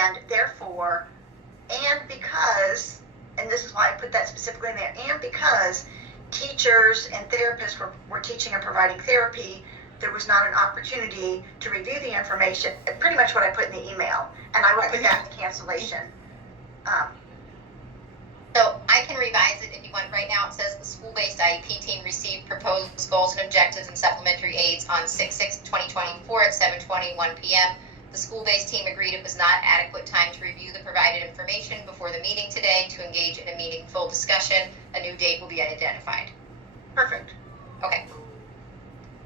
And therefore, and because, and this is why I put that specifically in there, and because teachers and therapists were teaching and providing therapy, there was not an opportunity to review the information, pretty much what I put in the email, and I would put that in cancellation. So I can revise it if you want. Right now it says the school-based IEP team received proposed goals and objectives and supplementary aids on 6/6/2024 at 7:21 p.m. The school-based team agreed it was not adequate time to review the provided information before the meeting today to engage in a meaningful discussion. A new date will be identified. Perfect. Okay.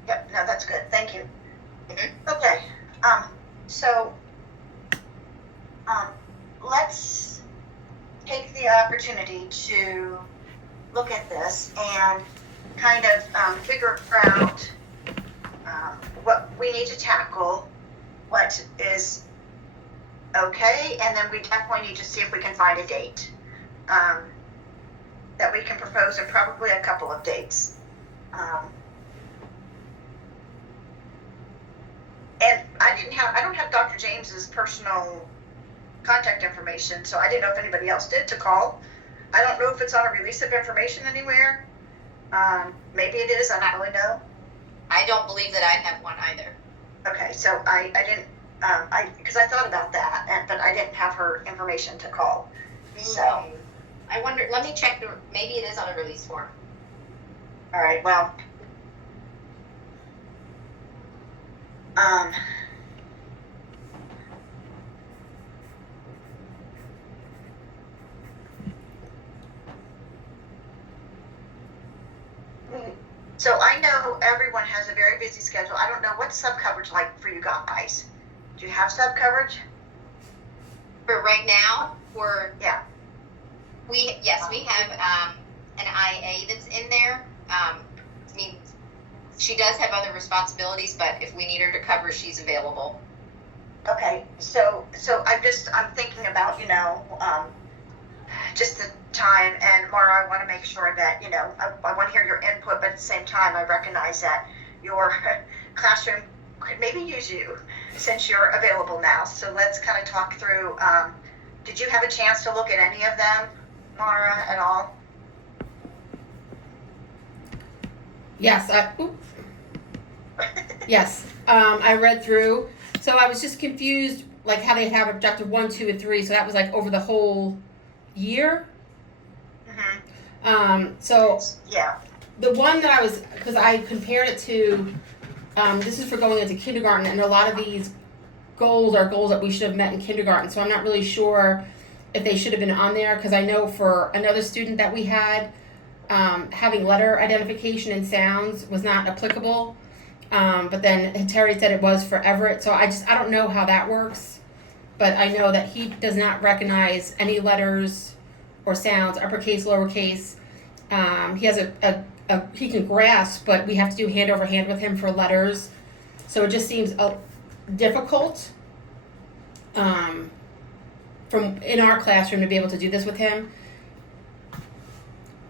Yep, no, that's good. Thank you. Mm-hmm. Okay. So let's take the opportunity to look at this and kind of figure out what we need to tackle, what is okay, and then we definitely need to see if we can find a date that we can propose, and probably a couple of dates. And I don't have Dr. James's personal contact information, so I didn't know if anybody else did to call. I don't know if it's on a release of information anywhere. Maybe it is, I don't really know. I don't believe that I have one either. Okay, so I didn't, because I thought about that, but I didn't have her information to call. So I wonder, let me check, maybe it is on a release form. all right, well, so I know everyone has a very busy schedule. I don't know what's sub-coverage like for you guys. Do you have sub-coverage? For right now, Yeah. we have an IA that's in there. I mean, she does have other responsibilities, but if we need her to cover, she's available. Okay, so I'm thinking about, just the time, and Mara, I want to make sure that, I want to hear your input, but at the same time, I recognize that your classroom could maybe use you since you're available now. So let's kind of talk through, did you have a chance to look at any of them, Mara, at all? Yes, yes. I read through. So I was just confused, like how they have objective 1, 2, and 3. So that was like over the whole year. Mm-hmm. So Yeah. the one that because I compared it to, this is for going into kindergarten, and a lot of these goals are goals that we should have met in kindergarten. So I'm not really sure if they should have been on there, because I know for another student that we had, having letter identification and sounds was not applicable. But then Terry said it was for Everett, so I don't know how that works. But I know that he does not recognize any letters or sounds, uppercase, lowercase. He has he can grasp, but we have to do hand over hand with him for letters. So it just seems difficult from in our classroom to be able to do this with him.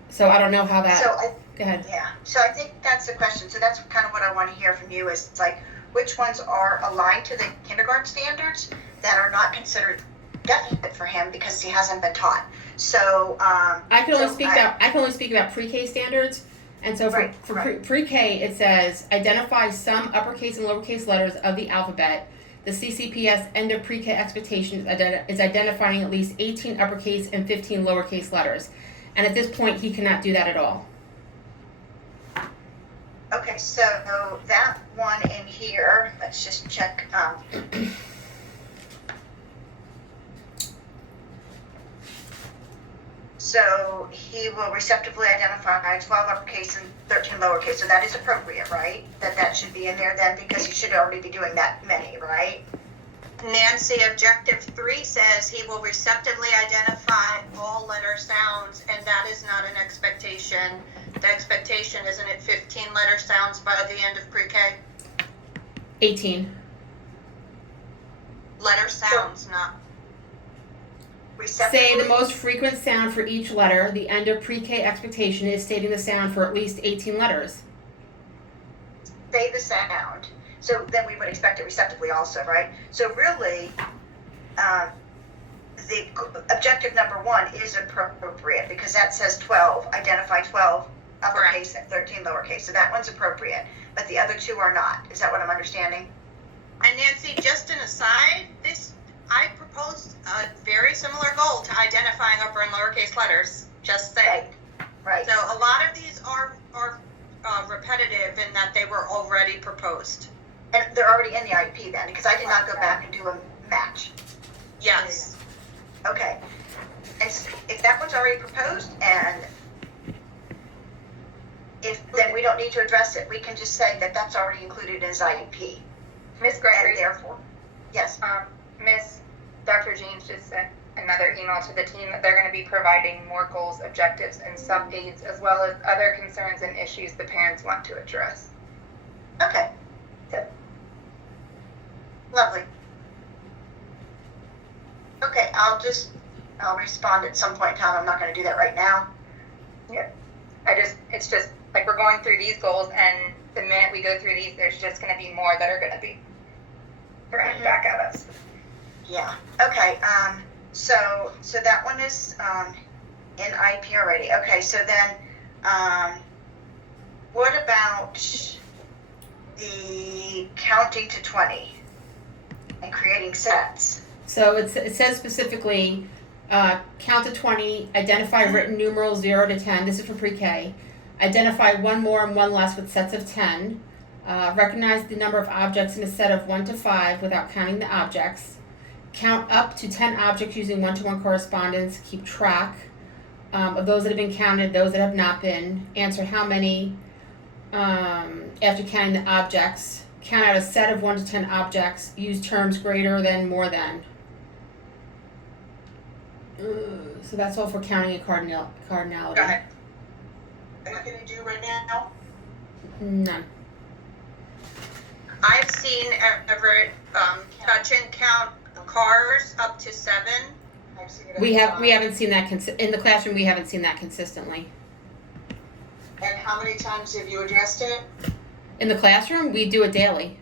So I don't know how that. Go ahead. Yeah. So I think that's the question. So that's kind of what I want to hear from you is, it's like, which ones are aligned to the kindergarten standards that are not considered deficit for him because he hasn't been taught. So I can only speak about pre-K standards. And so for pre-K, it says identify some uppercase and lowercase letters of the alphabet. The CCPS end of pre-K expectation is identifying at least 18 uppercase and 15 lowercase letters. And at this point, he cannot do that at all. Okay, so that one in here, let's just check. So he will receptively identify 12 uppercase and 13 lowercase. So that is appropriate, right? That should be in there then, because he should already be doing that many, right? Nancy, objective 3 says he will receptively identify all letter sounds, and that is not an expectation. The expectation, isn't it 15 letter sounds by the end of pre-K? 18. Letter sounds, not Receptively? Say the most frequent sound for each letter. The end of pre-K expectation is stating the sound for at least 18 letters. Say the sound. So then we would expect it receptively also, right? So really, the objective number 1 is appropriate because that says 12, identify 12 uppercase and 13 lowercase. So that one's appropriate, but the other 2 are not. Is that what I'm understanding? And Nancy, just an aside, I proposed a very similar goal to identifying upper and lowercase letters. Just saying. Right. So a lot of these are repetitive in that they were already proposed. And they're already in the IEP then, because I did not go back and do a match. Yes. Okay. And if that one's already proposed, and then we don't need to address it. We can just say that that's already included in his IEP. Miss And Gregory, therefore, yes. Miss Dr. Jeans just sent another email to the team that they're going to be providing more goals, objectives, and sub-aids, as well as other concerns and issues the parents want to address. Okay. Good. Lovely. Okay, I'll respond at some point in time. I'm not going to do that right now. It's just like we're going through these goals, and the minute we go through these, there's just going to be more that are going to be thrown back at us. Yeah. Okay. So that one is in IP already. Okay. So then, what about the counting to 20 and creating sets? So it says specifically, count to 20, identify written numerals 0 to 10. This is for pre-K. Identify one more and one less with sets of 10. Recognize the number of objects in a set of 1 to 5 without counting the objects. Count up to 10 objects using one-to-one correspondence. Keep track of those that have been counted, those that have not been. Answer how many after counting the objects. Count out a set of 1 to 10 objects. Use terms greater than, more than. So that's all for counting and cardinality. Go ahead. What can you do right now? None. I've seen Everett touch and count cars up to 7. I've seen it We every time. haven't seen that in the classroom. We haven't seen that consistently. And how many times have you addressed it? In the classroom, we do it daily.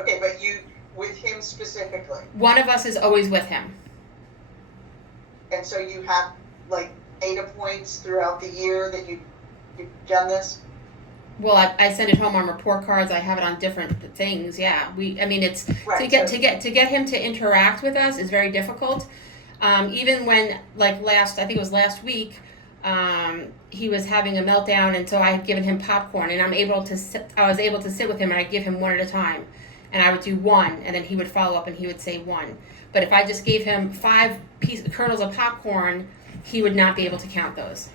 Okay, but you, with him specifically. One of us is always with him. And so you have like data points throughout the year that you've done this? Well, I send it home on report cards. I have it on different things. Yeah, it's Right, to get so- to get him to interact with us is very difficult. Even when I think it was last week, he was having a meltdown, and so I had given him popcorn, and I was able to sit with him, and I'd give him one at a time, and I would do one, and then he would follow up, and he would say one. But if I just gave him 5 kernels of popcorn, he would not be able to count those.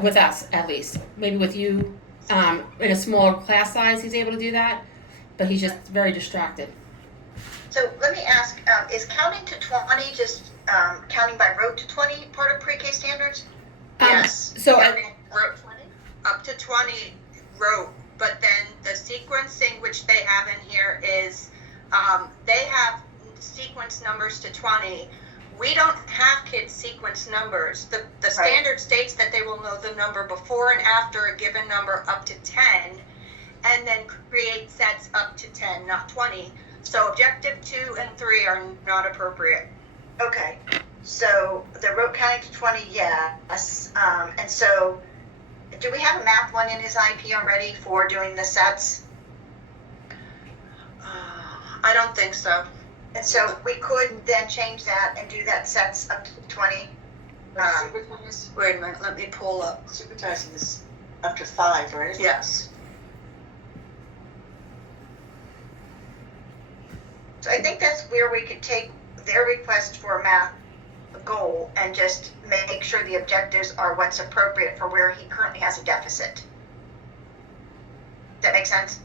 With us, at least. Maybe with you, in a smaller class size, he's able to do that, but he's just very distracted. So let me ask: is counting to 20 just counting by rote to 20 part of pre-K standards? Yes. So Up to 20 wrote, but then the sequencing which they have in here is they have sequence numbers to 20. We don't have kids sequence numbers. The standard states that they will know the number before and after a given number up to 10, and then create sets up to 10, not 20. So objective 2 and 3 are not appropriate. Okay. So the rote counting to 20, yes. And so, do we have a math one in his IP already for doing the sets? I don't think so. And so we could then change that and do that sets up to 20. Wait a minute, let me pull up. Supervising this up to 5, right? Yes. So I think that's where we could take their request for a math goal and just make sure the objectives are what's appropriate for where he currently has a deficit. Does that make sense?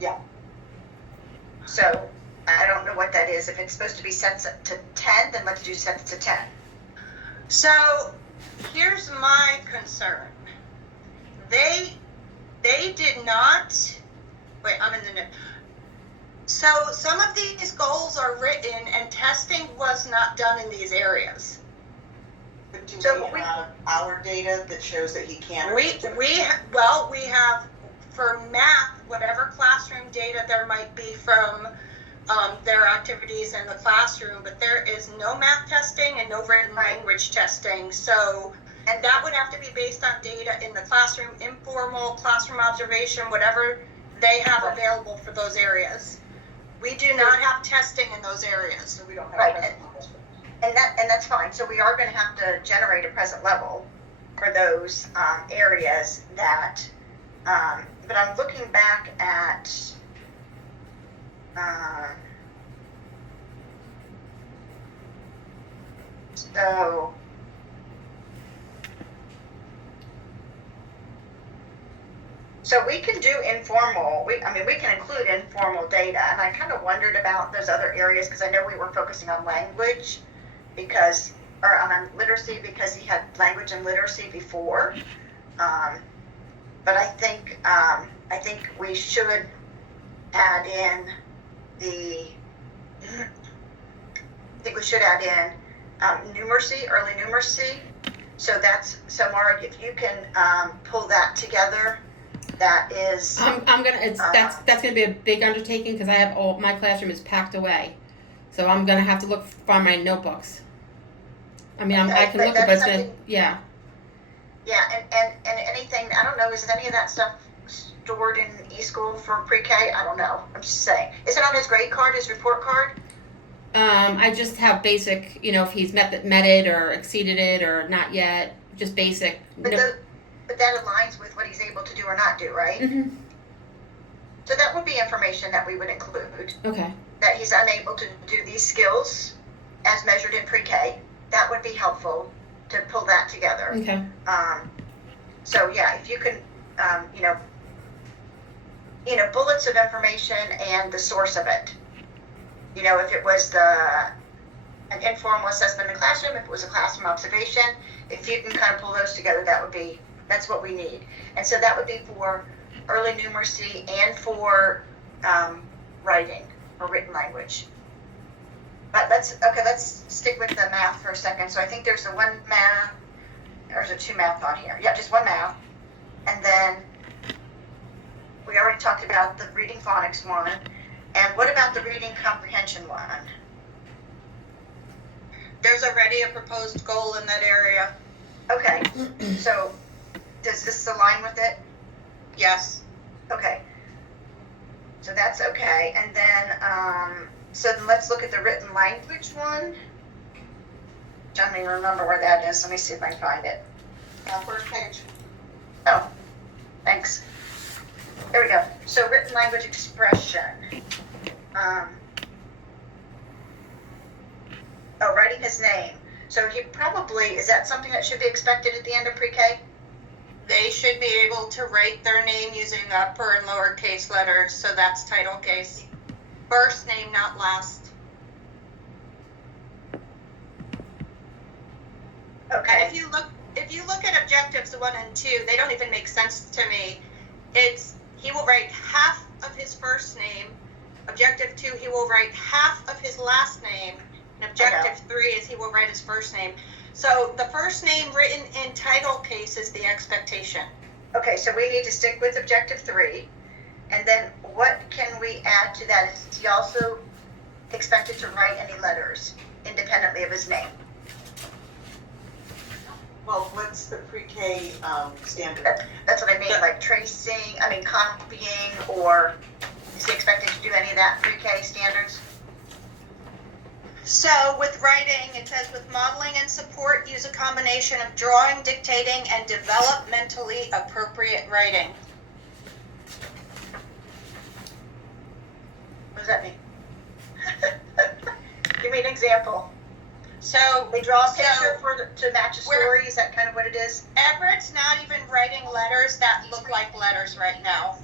Yeah. So I don't know what that is. If it's supposed to be sets up to 10, then let's do sets to 10. So here's my concern. They did not. Wait, I'm in the. So some of these goals are written, and testing was not done in these areas. But do So we have our data that shows that he can? We have for math whatever classroom data there might be from their activities in the classroom, but there is no math testing and no written language testing. So, and that would have to be based on data in the classroom, informal classroom observation, whatever they have available for those areas. We do not have testing in those areas. So we don't have. Right, present and that's fine. So we are going to have to generate a present level for those areas that. But I'm looking back at. So we can do informal. We can include informal data, and I kind of wondered about those other areas because I know we were focusing on language or on literacy because he had language and literacy before. But I think we should add in numeracy, early numeracy. So Mark, if you can pull that together, that is. That's gonna be a big undertaking because I have my classroom is packed away, so I'm gonna have to look for my notebooks. I mean, Okay, I can but look, but that's it's gonna, something- yeah. Yeah, and anything, I don't know, is any of that stuff stored in eSchool for pre-K? I don't know. I'm just saying. Is it on his grade card, his report card? I just have basic, if he's met it or exceeded it or not yet, just basic. But that aligns with what he's able to do or not do, right? Mm-hmm. So that would be information that we would include. Okay. That he's unable to do these skills as measured in pre-K. That would be helpful to pull that together. Okay. So yeah, if you can, bullets of information and the source of it. If it was an informal assessment in the classroom, if it was a classroom observation, if you can kind of pull those together, that's what we need. And so that would be for early numeracy and for writing or written language. But let's stick with the math for a second. So I think there's there's a 2 math on here. Yeah, just 1 math. And then we already talked about the reading phonics one. And what about the reading comprehension one? There's already a proposed goal in that area. Okay, so does this align with it? Yes. Okay. So that's okay. And then, so then let's look at the written language one. I don't even remember where that is. Let me see if I can find it. First page. Oh, thanks. There we go. So written language expression. Writing his name. So he probably, is that something that should be expected at the end of pre-K? They should be able to write their name using upper and lowercase letters, so that's title case. First name, not last. Okay. And if you look at objectives 1 and 2, they don't even make sense to me. He will write half of his first name. Objective 2, he will write half of his last name. And objective 3 is he will write his first name. So the first name written in title case is the expectation. Okay, so we need to stick with objective 3. And then what can we add to that? Is he also expected to write any letters independently of his name? Well, what's the pre-K standard? That's what I mean, like copying, or is he expected to do any of that pre-K standards? So with writing, it says with modeling and support, use a combination of drawing, dictating, and developmentally appropriate writing. What does that mean? Give me an example. So They draw a picture to match a story. Is that kind of what it is? Everett's not even writing letters that look like letters right now.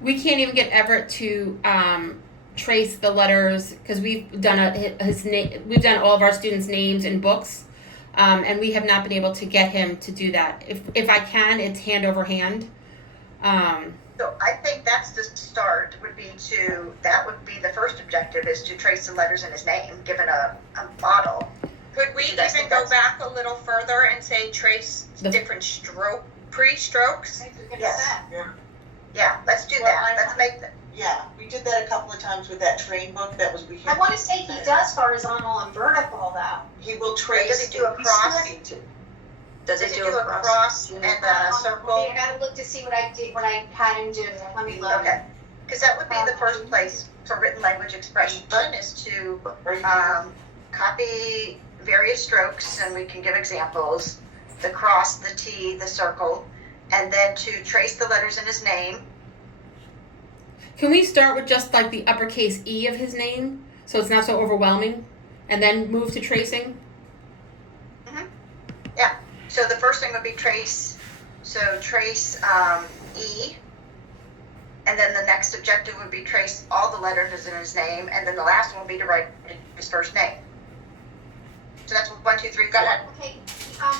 We can't even get Everett to trace the letters because we've done his name. We've done all of our students' names in books, and we have not been able to get him to do that. If I can, it's hand over hand. So I think that's the start. That would be the first objective, is to trace the letters in his name, given a model. Could we Yes, even that's- go back a little further and say trace different pre-strokes? Yes. Yeah, let's do Well, that. Let's make that. Yeah, we did that a couple of times with that train book that was, we I had. wanna say he does horizontal and vertical though. He will trace. Does he do a cross? Does Does he do a cross and a circle? I gotta look to see what I did, what I had him do. Let me look. Okay, because that would be the first place for written language expression is to copy various strokes, and we can give examples, the cross, the T, the circle, and then to trace the letters in his name. Can we start with just like the uppercase E of his name, so it's not so overwhelming, and then move to tracing? So the first thing would be trace, so trace E, and then the next objective would be trace all the letters in his name, and then the last one would be to write his first name. So that's 1, 2, 3, go ahead. Okay,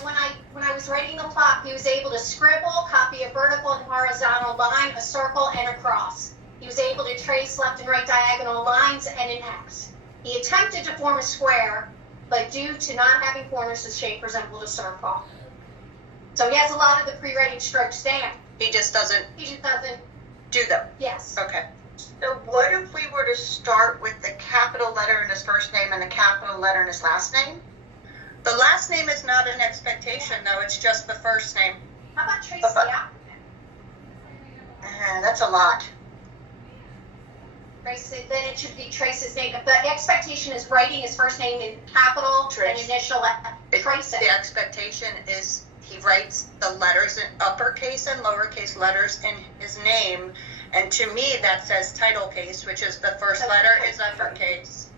when I was writing the plot, he was able to scribble, copy a vertical and horizontal line, a circle, and a cross. He was able to trace left and right diagonal lines and an X. He attempted to form a square, but due to not having corners, the shape resembled a circle. So he has a lot of the pre-writing strokes down. He just doesn't He just doesn't, do them. yes. Okay. So what if we were to start with the capital letter in his first name and the capital letter in his last name? The last name is not an expectation, though. It's just the first name. How about trace the alphabet? That's a lot. Trace it, then it should be trace his name. The expectation is writing his first name in capital Trace. and initial, trace it. The expectation is he writes the letters in uppercase and lowercase letters in his name. And to me, that says title case, which is the first letter is uppercase.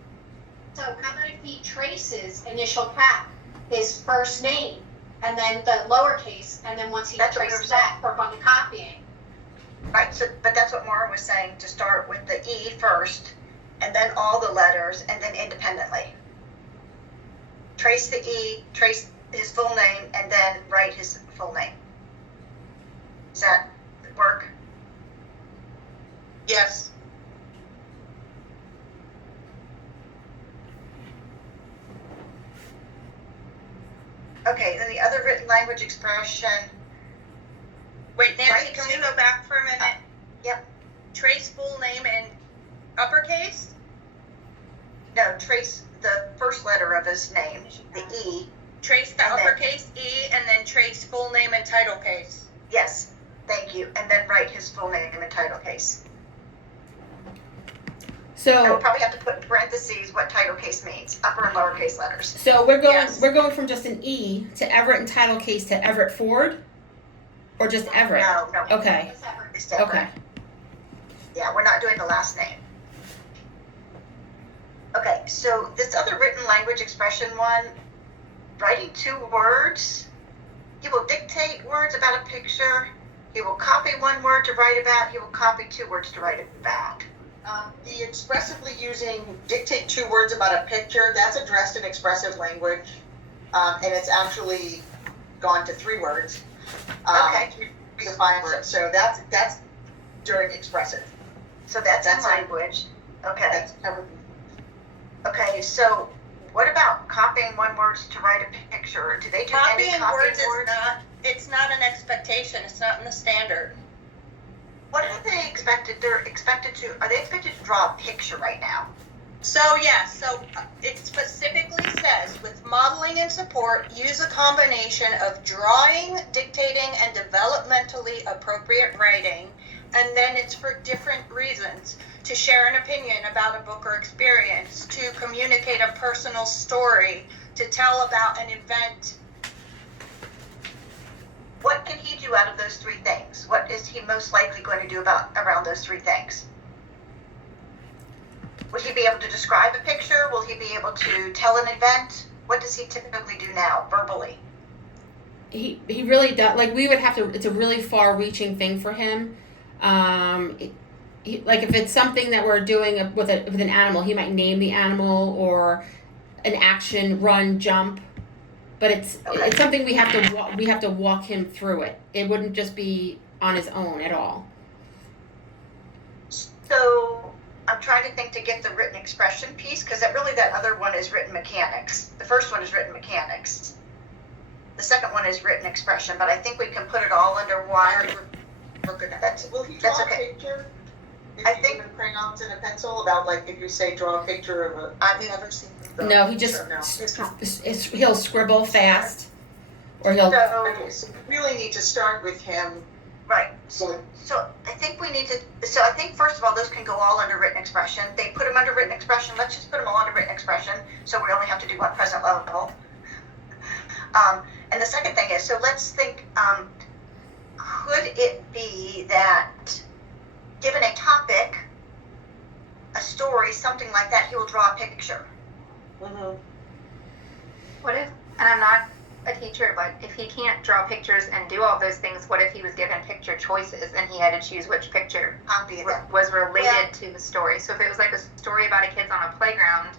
So how about if he traces initial cap, his first name, and then the lowercase, and then once he That's what we were traces that, work on the copying. Right, so, but that's what Maura was saying, to start with the E first, and then all the letters, and then independently. Trace the E, trace his full name, and then write his full name. Does that work? Yes. Okay, then the other written language expression, Wait, Nancy, Right, can we so- go back for a minute? Yep. Trace full name in uppercase? no, trace the first letter of his name, the E. Trace the And then- uppercase E and then trace full name and title case. Yes, thank you, and then write his full name and title case. I So would probably have to put in parentheses what title case means, upper and lower case letters. we're going Yes. from just an E to Everett and title case to Everett Ford, or just Everett? No, Okay. it's separate. Okay. Yeah, we're not doing the last name. Okay, so this other written language expression one, writing 2 words, he will dictate words about a picture, he will copy 1 word to write about, he will copy 2 words to write about. The expressively using dictate 2 words about a picture, that's addressed in expressive language, and it's actually gone to 3 words. Okay. 3 to 5 words, so that's during expressive. So that's in That's it. language. Okay, That's covered. okay, so what about copying 1 word to write a picture? Do they do any Copying copying words is it's not an expectation. It's not in the standard. What are they expected? Are they expected to draw a picture right now? So yes, so it specifically says with modeling and support, use a combination of drawing, dictating, and developmentally appropriate writing. And then it's for different reasons. To share an opinion about a book or experience, to communicate a personal story, to tell about an event. What can he do out of those 3 things? What is he most likely going to do around those 3 things? Would he be able to describe a picture? Will he be able to tell an event? What does he typically do now, verbally? He really does. Like we would have to. It's a really far-reaching thing for him. Like if it's something that we're doing with an animal, he might name the animal or an action, run, jump. But it's something we have to walk him through it. It wouldn't just be on his own at all. So I'm trying to think to get the written expression piece, because that other one is written mechanics. The first one is written mechanics. The second one is written expression, but I think we can put it all under one. Will he draw That's a okay. picture? I Is he think- using crayons and a pencil about like if you say draw a picture of a. I've never seen them. No, he just So, no. he'll scribble fast, or he'll. Okay, so we really need to start with him. Right, So, so I think we need to, so I think first of all, those can go all under written expression. They put them under written expression, let's just put them all under written expression, so we only have to do one present level. And the second thing is, so let's think, could it be that, given a topic, a story, something like that, he will draw a picture? What if, and I'm not a teacher, but if he can't draw pictures and do all those things, what if he was given picture choices and he had to choose which picture Copy that. was related Yeah. to the story? So if it was like a story about a kid's on a playground,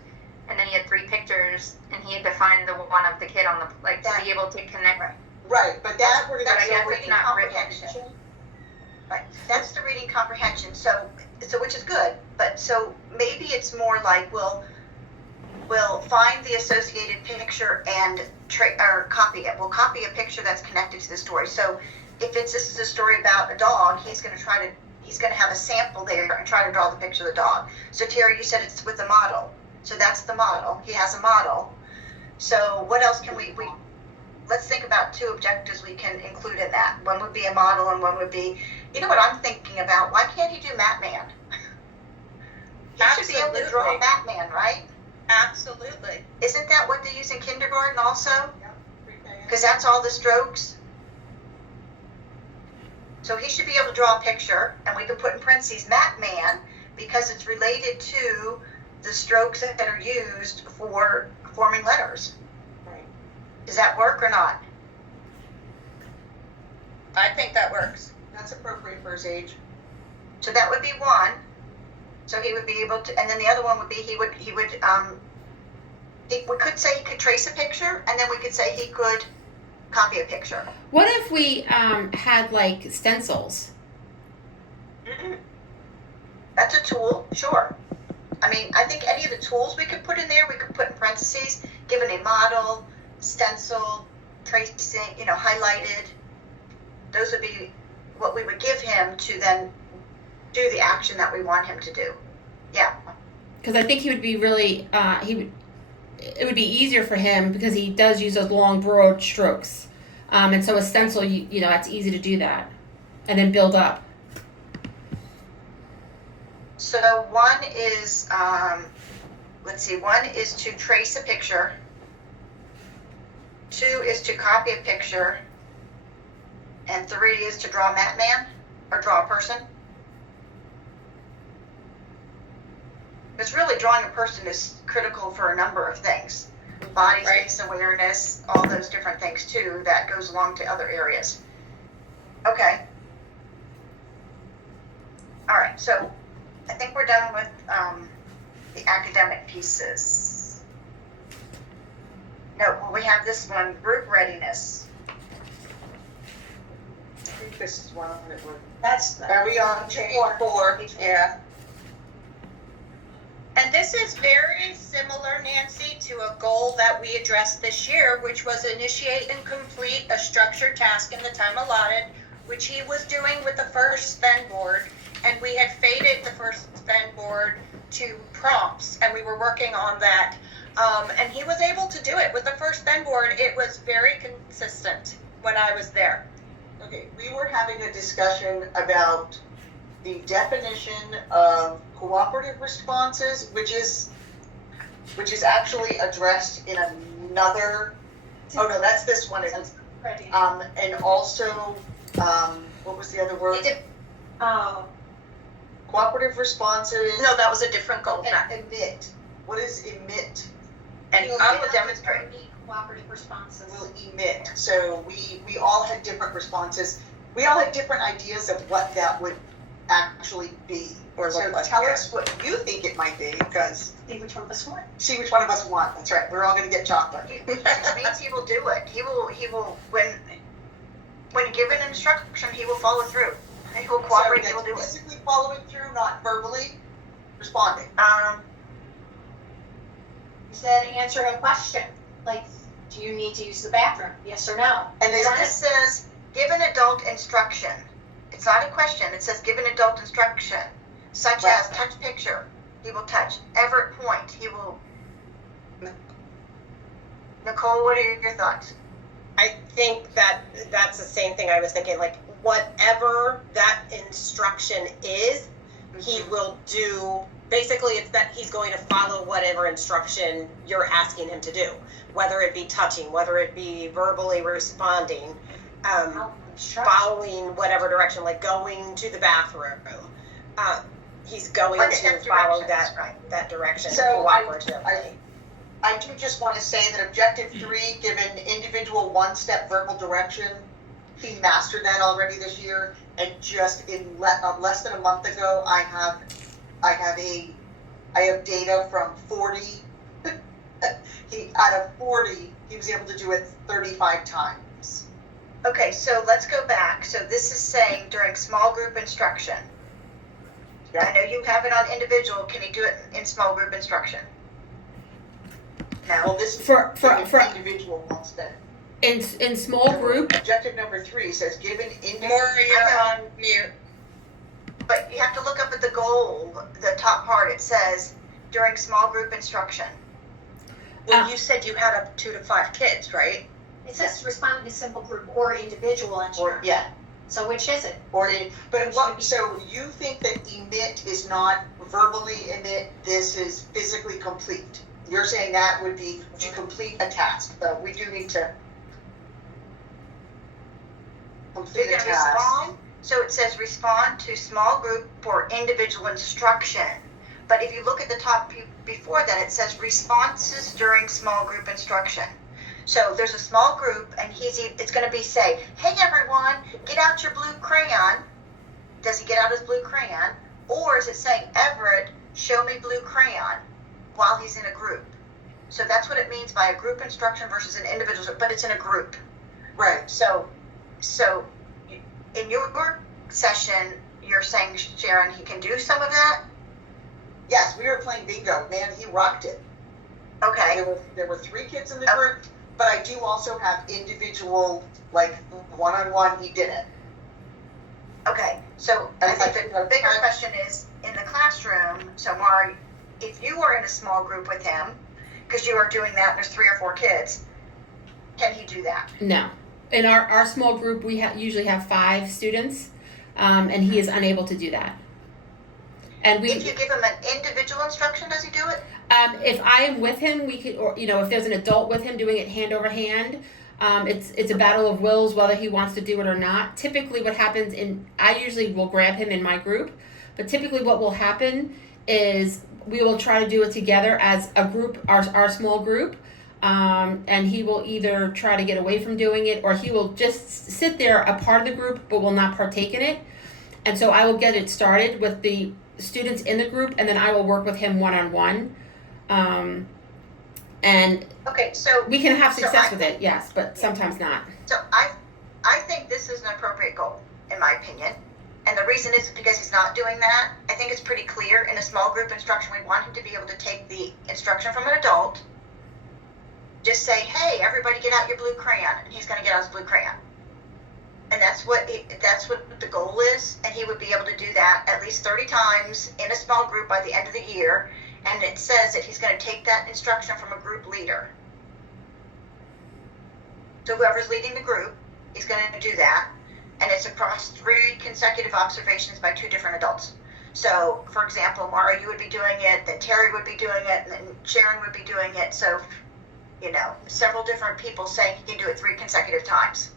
and then he had 3 pictures, and he had to find the one of the kid on the, like, to be able to connect. right, but That's that, But I the guess it's reading not written. comprehension. Right, that's the reading comprehension, so which is good, but so maybe it's more like we'll find the associated picture and or copy it. We'll copy a picture that's connected to the story. So if this is a story about a dog, he's gonna have a sample there and try to draw the picture of the dog. So Terry, you said it's with a model. So that's the model. He has a model. So what else can we let's think about 2 objectives we can include in that. One would be a model and one would be, you know what I'm thinking about? Why can't he do Map Man? He should be able to draw a Map Man, right? Absolutely. Isn't that what they use in kindergarten also? Because that's all the strokes. So he should be able to draw a picture, and we can put in parentheses Map Man because it's related to the strokes that are used for forming letters. Right. Does that work or not? I think that works. That's appropriate for his age. So that would be one. So he would be able to, and then the other one would be we could say he could trace a picture, and then we could say he could copy a picture. What if we had like stencils? That's a tool, sure. I mean, I think any of the tools we could put in there, we could put in parentheses, given a model, stencil, tracing, highlighted. Those would be what we would give him to then do the action that we want him to do. Yeah. Because I think he would be really it would be easier for him because he does use those long broad strokes, and so a stencil, you know, it's easy to do that, and then build up. So one is, one is to trace a picture. 2 is to copy a picture. And 3 is to draw a Map Man or draw a person. Because really drawing a person is critical for a number of things. Body space awareness, all those different things too, that goes along to other areas. Okay. All right, so I think we're done with the academic pieces. No, well, we have this one, group readiness. I think this is one that we're. That's Are we on page 4? Yeah. And this is very similar, Nancy, to a goal that we addressed this year, which was initiate and complete a structured task in the time allotted, which he was doing with the first then board. And we had faded the first then board to prompts, and we were working on that. And he was able to do it with the first then board. It was very consistent when I was there. Okay, we were having a discussion about the definition of cooperative responses, which is actually addressed in another. Oh no, that's this one. And also, what was the other word? Cooperative responses. No, that was a different goal. And emit. What is emit? And I will demonstrate. Cooperative responses. Will emit. So we all had different responses. We all had different ideas of what that would actually be. Or so look like, tell yeah. us what you think it might be, because See which one of us won. see which one of us want. That's right. We're all going to get chocolate. Which means he will do it. He will when given instruction, he will follow through. He will cooperate. He will do it. Physically following through, not verbally responding. You said answer a question, like, do you need to use the bathroom? Yes or no? And So this says give an adult instruction. It's not a question. It says give an adult instruction. such Right. as touch picture, he will touch. Everett Point, he will. Nicole, what are your thoughts? I think that that's the same thing I was thinking, like, whatever that instruction is, he will do. Basically, it's that he's going to follow whatever instruction you're asking him to do, whether it be touching, whether it be verbally responding, following whatever direction, like going to the bathroom. He's going But to different follow directions, that right. that direction So cooperatively. I do just want to say that objective 3, given individual one-step verbal direction, he mastered that already this year. And just in less than a month ago, I have data from 40. Out of 40, he was able to do it 35 times. Okay, so let's go back. So this is saying during small group instruction. Yeah. I know you have it on individual. Can he do it in small group instruction? Well, No. this is For individual one-step. in small group, Objective number 3 says given individual. Maura, you're on mute. But you have to look up at the goal, the top part. It says during small group instruction. Well, You said you had up 2 to 5 kids, right? It says respond to simple group or individual Or, instruction. yeah. So which is it? But what, so you think that emit is not verbally emit, this is physically complete? You're saying that would be to complete a task, but we do need to complete You're a gonna task. respond. So it says respond to small group for individual instruction. But if you look at the top before that, it says responses during small group instruction. So there's a small group, and it's going to be say, "Hey everyone, get out your blue crayon." Does he get out his blue crayon, or is it saying, "Everett, show me blue crayon," while he's in a group? So that's what it means by a group instruction versus an individual, but it's in a group. Right, So in your session, you're saying, Sharon, he can do some of that? yes, we were playing bingo, man, he rocked it. Okay. There were 3 kids in the group, but I do also have individual, like, one-on-one, he did it. Okay, so I think the bigger question is, in the classroom, so Mari, if you are in a small group with him, because you are doing that, and there's 3 or 4 kids, can he do that? no. In our small group, we usually have 5 students, and he is unable to do that. And If you give him an individual instruction, does he do it? if I am with him, we could, or if there's an adult with him doing it hand over hand, it's a battle of wills whether he wants to do it or not. Typically, what happens I usually will grab him in my group, but typically what will happen is we will try to do it together as a group, our small group, and he will either try to get away from doing it, or he will just sit there a part of the group but will not partake in it. And so I will get it started with the students in the group, and then I will work with him one-on-one. And Okay, so we can have So success I with think- it, yes, but sometimes not. I think this is an appropriate goal, in my opinion. And the reason is because he's not doing that. I think it's pretty clear in a small group instruction, we want him to be able to take the instruction from an adult. Just say, "Hey, everybody get out your blue crayon," and he's going to get out his blue crayon. And that's what the goal is, and he would be able to do that at least 30 times in a small group by the end of the year. And it says that he's going to take that instruction from a group leader. So whoever's leading the group, he's going to do that. And it's across 3 consecutive observations by 2 different adults. So, for example, Mara, you would be doing it, then Terry would be doing it, and then Sharon would be doing it. So, several different people saying he can do it 3 consecutive times.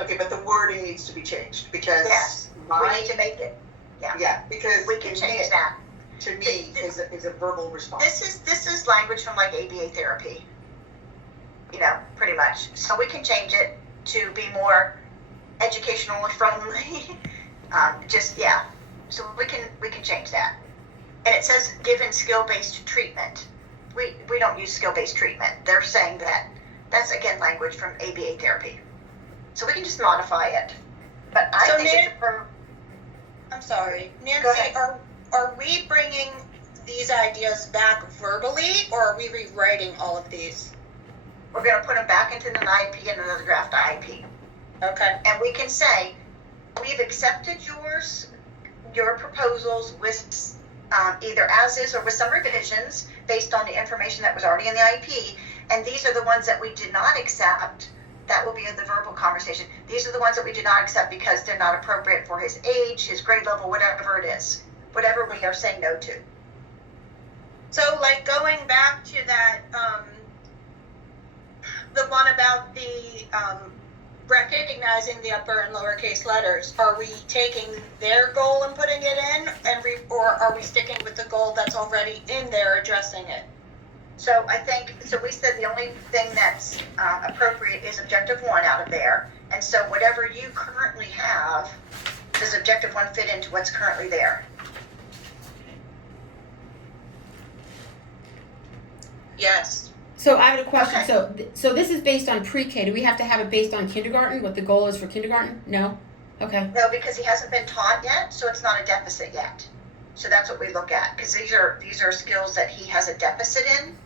Okay, but the wording needs to be changed, because Yes, we need to make it. yeah, because We can change that. to me, is a verbal response. This is language from like ABA therapy. Pretty much. So we can change it to be more educationally friendly. So we can change that. And it says given skill-based treatment. We don't use skill-based treatment. They're saying that's again language from ABA therapy. So we can just modify it. But I think it's I'm sorry, Go Nancy, ahead. are we bringing these ideas back verbally, or are we rewriting all of these? we're going to put them back into an IEP and another draft IEP. Okay. And we can say, we've accepted your proposals with either as is or with some revisions based on the information that was already in the IEP. And these are the ones that we did not accept. That will be in the verbal conversation. These are the ones that we did not accept because they're not appropriate for his age, his grade level, whatever it is. Whatever we are saying no to. So like going back to that, the one about the recognizing the upper and lowercase letters, are we taking their goal and putting it in, or are we sticking with the goal that's already in there addressing it? So I think, so we said the only thing that's appropriate is objective 1 out of there. And so whatever you currently have, does objective 1 fit into what's currently there? Yes. So I have a question. Okay. So this is based on pre-K. Do we have to have it based on kindergarten? What the goal is for kindergarten? No. Okay. No, because he hasn't been taught yet, so it's not a deficit yet. So that's what we look at, because these are skills that he has a deficit in,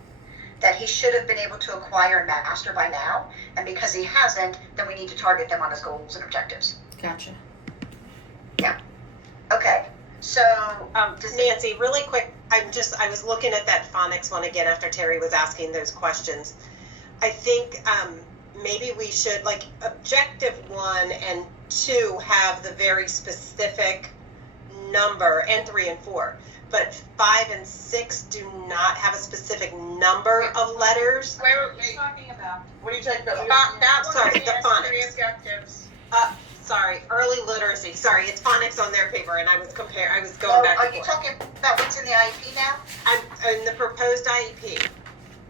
that he should have been able to acquire and master by now. And because he hasn't, then we need to target them on his goals and objectives. Gotcha. Okay. So Nancy, really quick, I was looking at that phonics one again after Terry was asking those questions. I think maybe we should, like, objective 1 and 2 have the very specific number, and 3 and 4, but 5 and 6 do not have a specific number of letters. Where are you talking about? What are you talking about? That one Sorry, has the phonics. 3 objectives. Sorry, early literacy. Sorry, it's phonics on their paper, and I was going back are and you forth. talking about what's in the IEP now? I'm in the proposed IEP.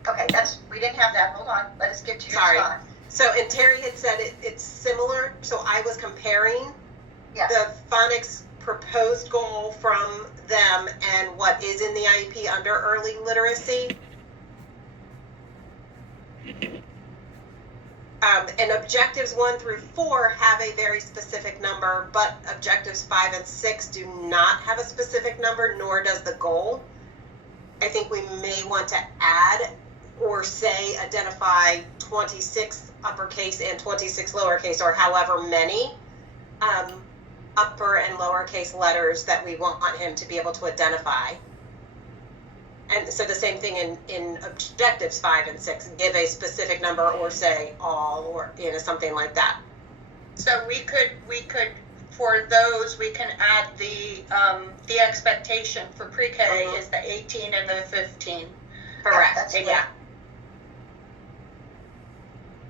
Okay, we didn't have that. Hold on. Let us get to your Sorry. spot. So, and Terry had said it's similar, so I was comparing Yes. the phonics proposed goal from them and what is in the IEP under early literacy. And objectives 1 through 4 have a very specific number, but objectives 5 and 6 do not have a specific number, nor does the goal. I think we may want to add or say identify 26 uppercase and 26 lowercase, or however many upper and lowercase letters that we want him to be able to identify. And so the same thing in objectives 5 and 6, give a specific number or say all, or something like that. So we could for those we can add the expectation for pre-K is the 18 and the 15. Correct. that's it. Yeah.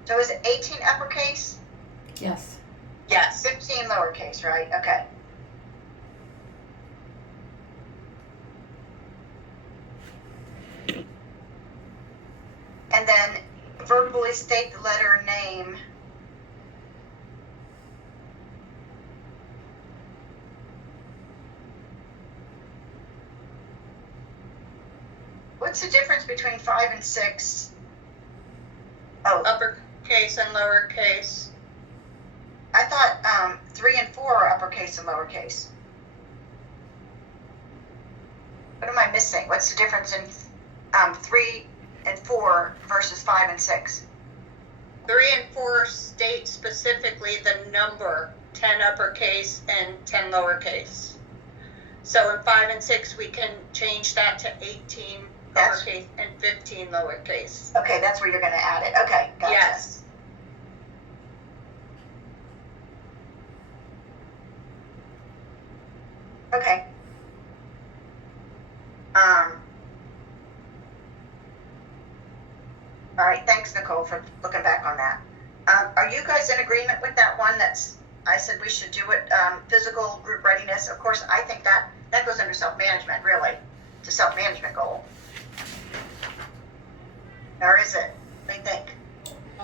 So is it 18 uppercase? Yes. Yes. 15 lowercase, right? Okay. And then verbally state the letter name. What's the difference between 5 and 6? Oh, Uppercase and lowercase. I thought 3 and 4 are uppercase and lowercase. What am I missing? What's the difference in 3 and 4 versus 5 and 6? 3 and 4 state specifically the number 10 uppercase and 10 lowercase. So in 5 and 6 we can change that to 18 Yes. uppercase and 15 lowercase. Okay, that's where you're going to add it. Okay, gotcha. Yes. Okay. All right, thanks, Nicole, for looking back on that. Are you guys in agreement with that one I said we should do it, physical group readiness? Of course, I think that goes under self-management, really. It's a self-management goal. Or is it? What do you think?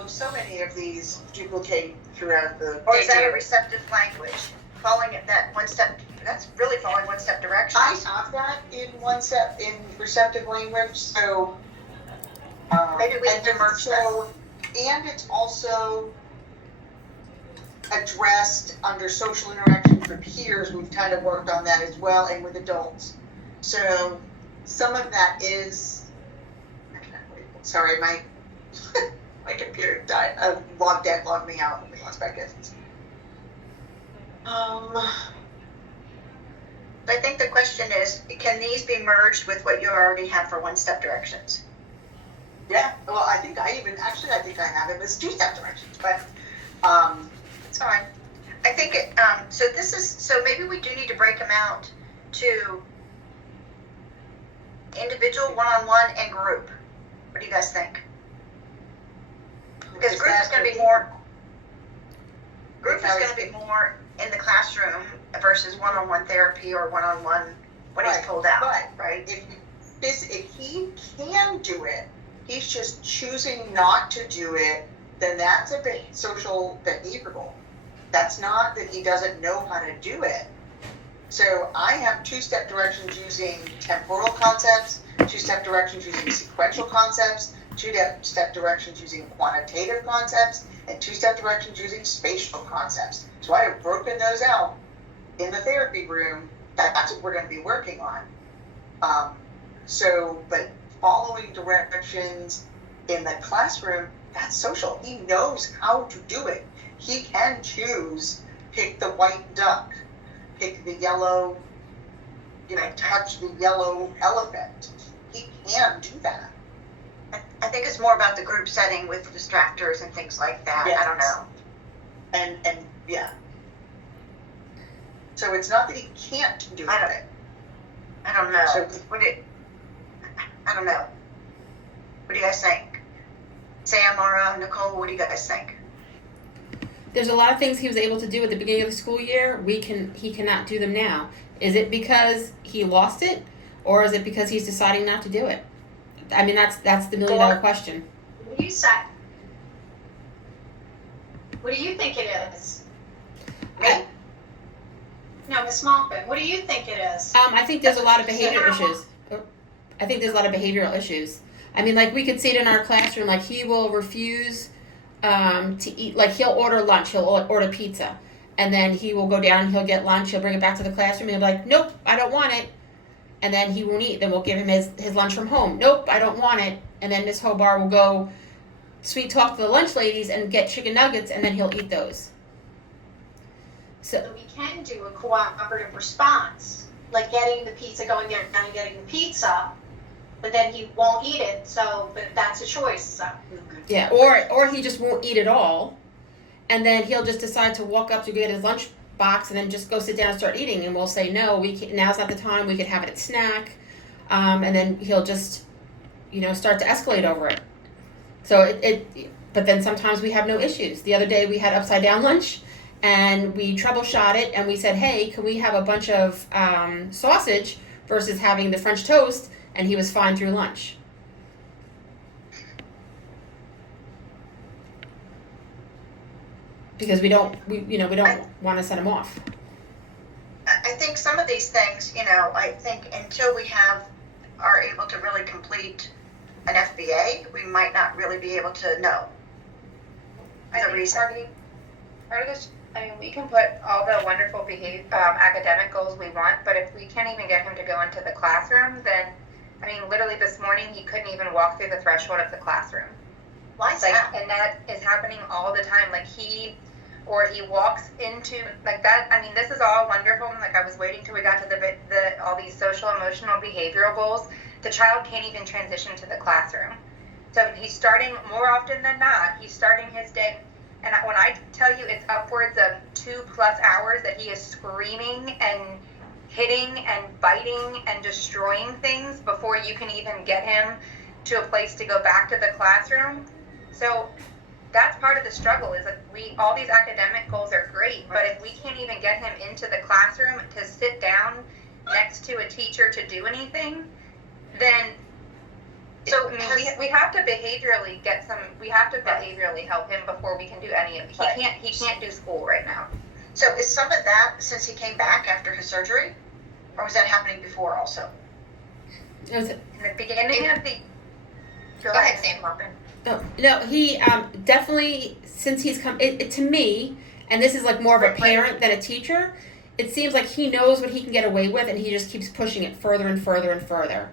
So many of these duplicate throughout the. Or is that a receptive language? Following it that one step, that's really following one step directions. I have that in one step in receptive language, so. Maybe we and can merge so, and it's also addressed under social interaction for peers. We've kind of worked on that as well, and with adults. So some of that is. Sorry, my my computer died. Logged me out. Let me log back in. I think the question is, can these be merged with what you already have for one-step directions? Yeah, well, I think I have it as two-step directions, but, It's fine. I think it, so maybe we do need to break them out to individual, one-on-one, and group. What do you guys think? Because group is gonna be more in the classroom versus one-on-one therapy or one-on-one when he's Right, pulled out, but right? if he can do it, he's just choosing not to do it, then that's a social behavioral. That's not that he doesn't know how to do it. So I have two-step directions using temporal concepts, two-step directions using sequential concepts, two-step directions using quantitative concepts, and two-step directions using spatial concepts. So I have broken those out in the therapy room. That's what we're going to be working on. But following directions in the classroom, that's social. He knows how to do it. He can choose, pick the white duck, pick the yellow, touch the yellow elephant. He can do that. I think it's more about the group setting with distractors and things like that. Yes. I don't know. And yeah. So it's not that he can't do it. I don't know. So- I don't know. What do you guys think? Sam, Laura, Nicole, what do you guys think? There's a lot of things he was able to do at the beginning of the school year. He cannot do them now. Is it because he lost it, or is it because he's deciding not to do it? I mean, that's the $1 million question. What do you say? What do you think it is? Me? No, Ms. Malkin, what do you think it is? I think there's a lot of behavioral issues. I think there's a lot of behavioral issues. I mean, like we could see it in our classroom. Like he will refuse to eat. Like he'll order lunch. He'll order pizza, and then he will go down. He'll get lunch. He'll bring it back to the classroom. And he'll be like, "Nope, I don't want it." And then he won't eat. Then we'll give him his lunch from home. Nope, I don't want it. And then Miss Hobart will go sweet talk to the lunch ladies and get chicken nuggets, and then he'll eat those. So we can do a cooperative response, like getting the pizza, going there and getting the pizza, but then he won't eat it, but that's a choice, so. Yeah, or he just won't eat at all, and then he'll just decide to walk up to get his lunch box and then just go sit down and start eating, and we'll say no, now's not the time. We could have it at snack, and then he'll just, start to escalate over it. So but then sometimes we have no issues. The other day we had upside down lunch, and we troubleshot it, and we said, hey, can we have a bunch of sausage versus having the French toast? And he was fine through lunch. Because we don't want to send him off. I think some of these things, I think until we are able to really complete an FBA, we might not really be able to know. I think part of this, we can put all the wonderful academic goals we want, but if we can't even get him to go into the classroom, then, literally this morning, he couldn't even walk through the threshold of the classroom. Why is that? And that is happening all the time. He walks into, that. This is all wonderful. I was waiting till we got to all these social, emotional, behavioral goals. The child can't even transition to the classroom. So he's starting, more often than not, he's starting his day. And when I tell you it's upwards of 2+ hours that he is screaming and hitting and biting and destroying things before you can even get him to a place to go back to the classroom. So that's part of the struggle, is that all these academic goals are great, but if we can't even get him into the classroom to sit down next to a teacher to do anything, then we have to behaviorally behaviorally help him before we can do any of it. He can't do school right now. So is some of that since he came back after his surgery, or was that happening before also? It was, In the beginning of the... Go ahead, Sam. no, he definitely, since he's come, to me, and this is more of a parent than a teacher, it seems like he knows what he can get away with, and he just keeps pushing it further and further and further.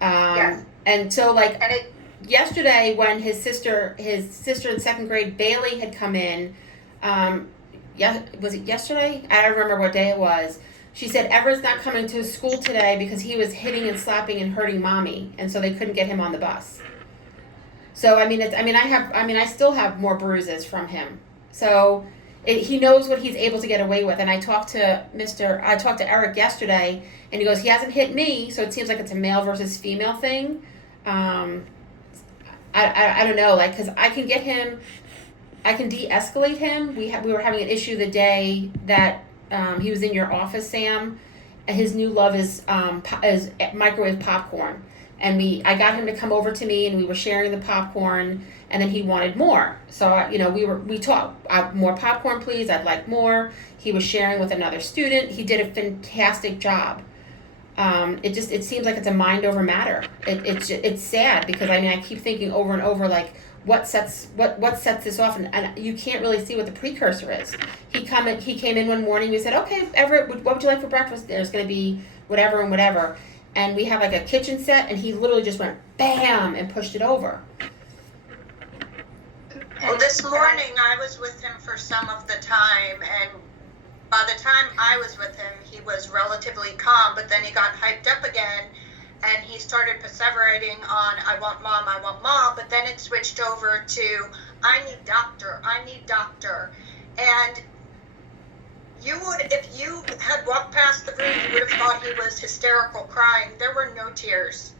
Yes. And so yesterday when his sister in second grade, Bailey, had come in, was it yesterday? I don't remember what day it was. She said Everett's not coming to school today because he was hitting and slapping and hurting mommy, and so they couldn't get him on the bus. So I still have more bruises from him. So he knows what he's able to get away with. And I talked to Eric yesterday, and he goes, he hasn't hit me, so it seems like it's a male versus female thing. I don't know, like, because I can get him, I can de-escalate him. We were having an issue the day that he was in your office, Sam, and his new love is microwave popcorn. And I got him to come over to me, and we were sharing the popcorn, and then he wanted more. So we talked, more popcorn, please. I'd like more. He was sharing with another student. He did a fantastic job. It seems like it's a mind over matter. It's sad because I keep thinking over and over, like, what sets this off, and you can't really see what the precursor is. He came in one morning. We said, okay, Everett, what would you like for breakfast? There's going to be whatever and whatever. And we have like a kitchen set, and he literally just went bam and pushed it over. Well, this morning I was with him for some of the time, and by the time I was with him, he was relatively calm, but then he got hyped up again, and he started perseverating on, I want mom, but then it switched over to, I need doctor. And you would, if you had walked past the room, you would have thought he was hysterical crying. There were no tears.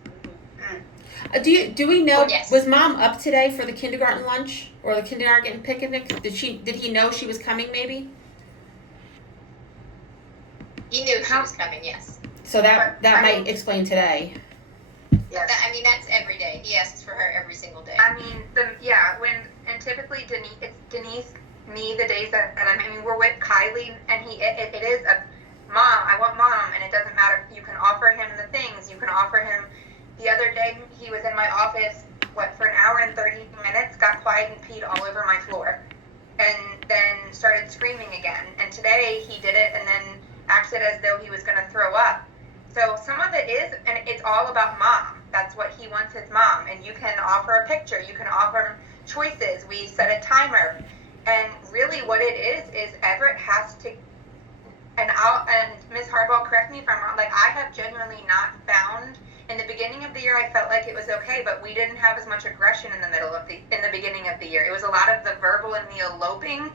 Do we know, Yes. Was mom up today for the kindergarten lunch or the kindergarten picnic? Did he know she was coming maybe? He knew she was coming, yes. So that might explain today. Yes. That's every day. He asks for her every single day. Typically Denise, me, the days that we're with Kylie, and it is a mom, I want mom, and it doesn't matter. You can offer him the things. You can offer him. The other day, he was in my office, for an hour and 30 minutes, got quiet and peed all over my floor, and then started screaming again. And today, he did it and then acted as though he was going to throw up. So some of it is, and it's all about mom. That's what he wants, his mom. And you can offer a picture. You can offer him choices. We set a timer. And really what it is Everett has to, and Ms. Harbaugh, correct me if I'm wrong, like, I have genuinely not found, in the beginning of the year, I felt like it was okay, but we didn't have as much aggression in the beginning of the year. It was a lot of the verbal and the eloping,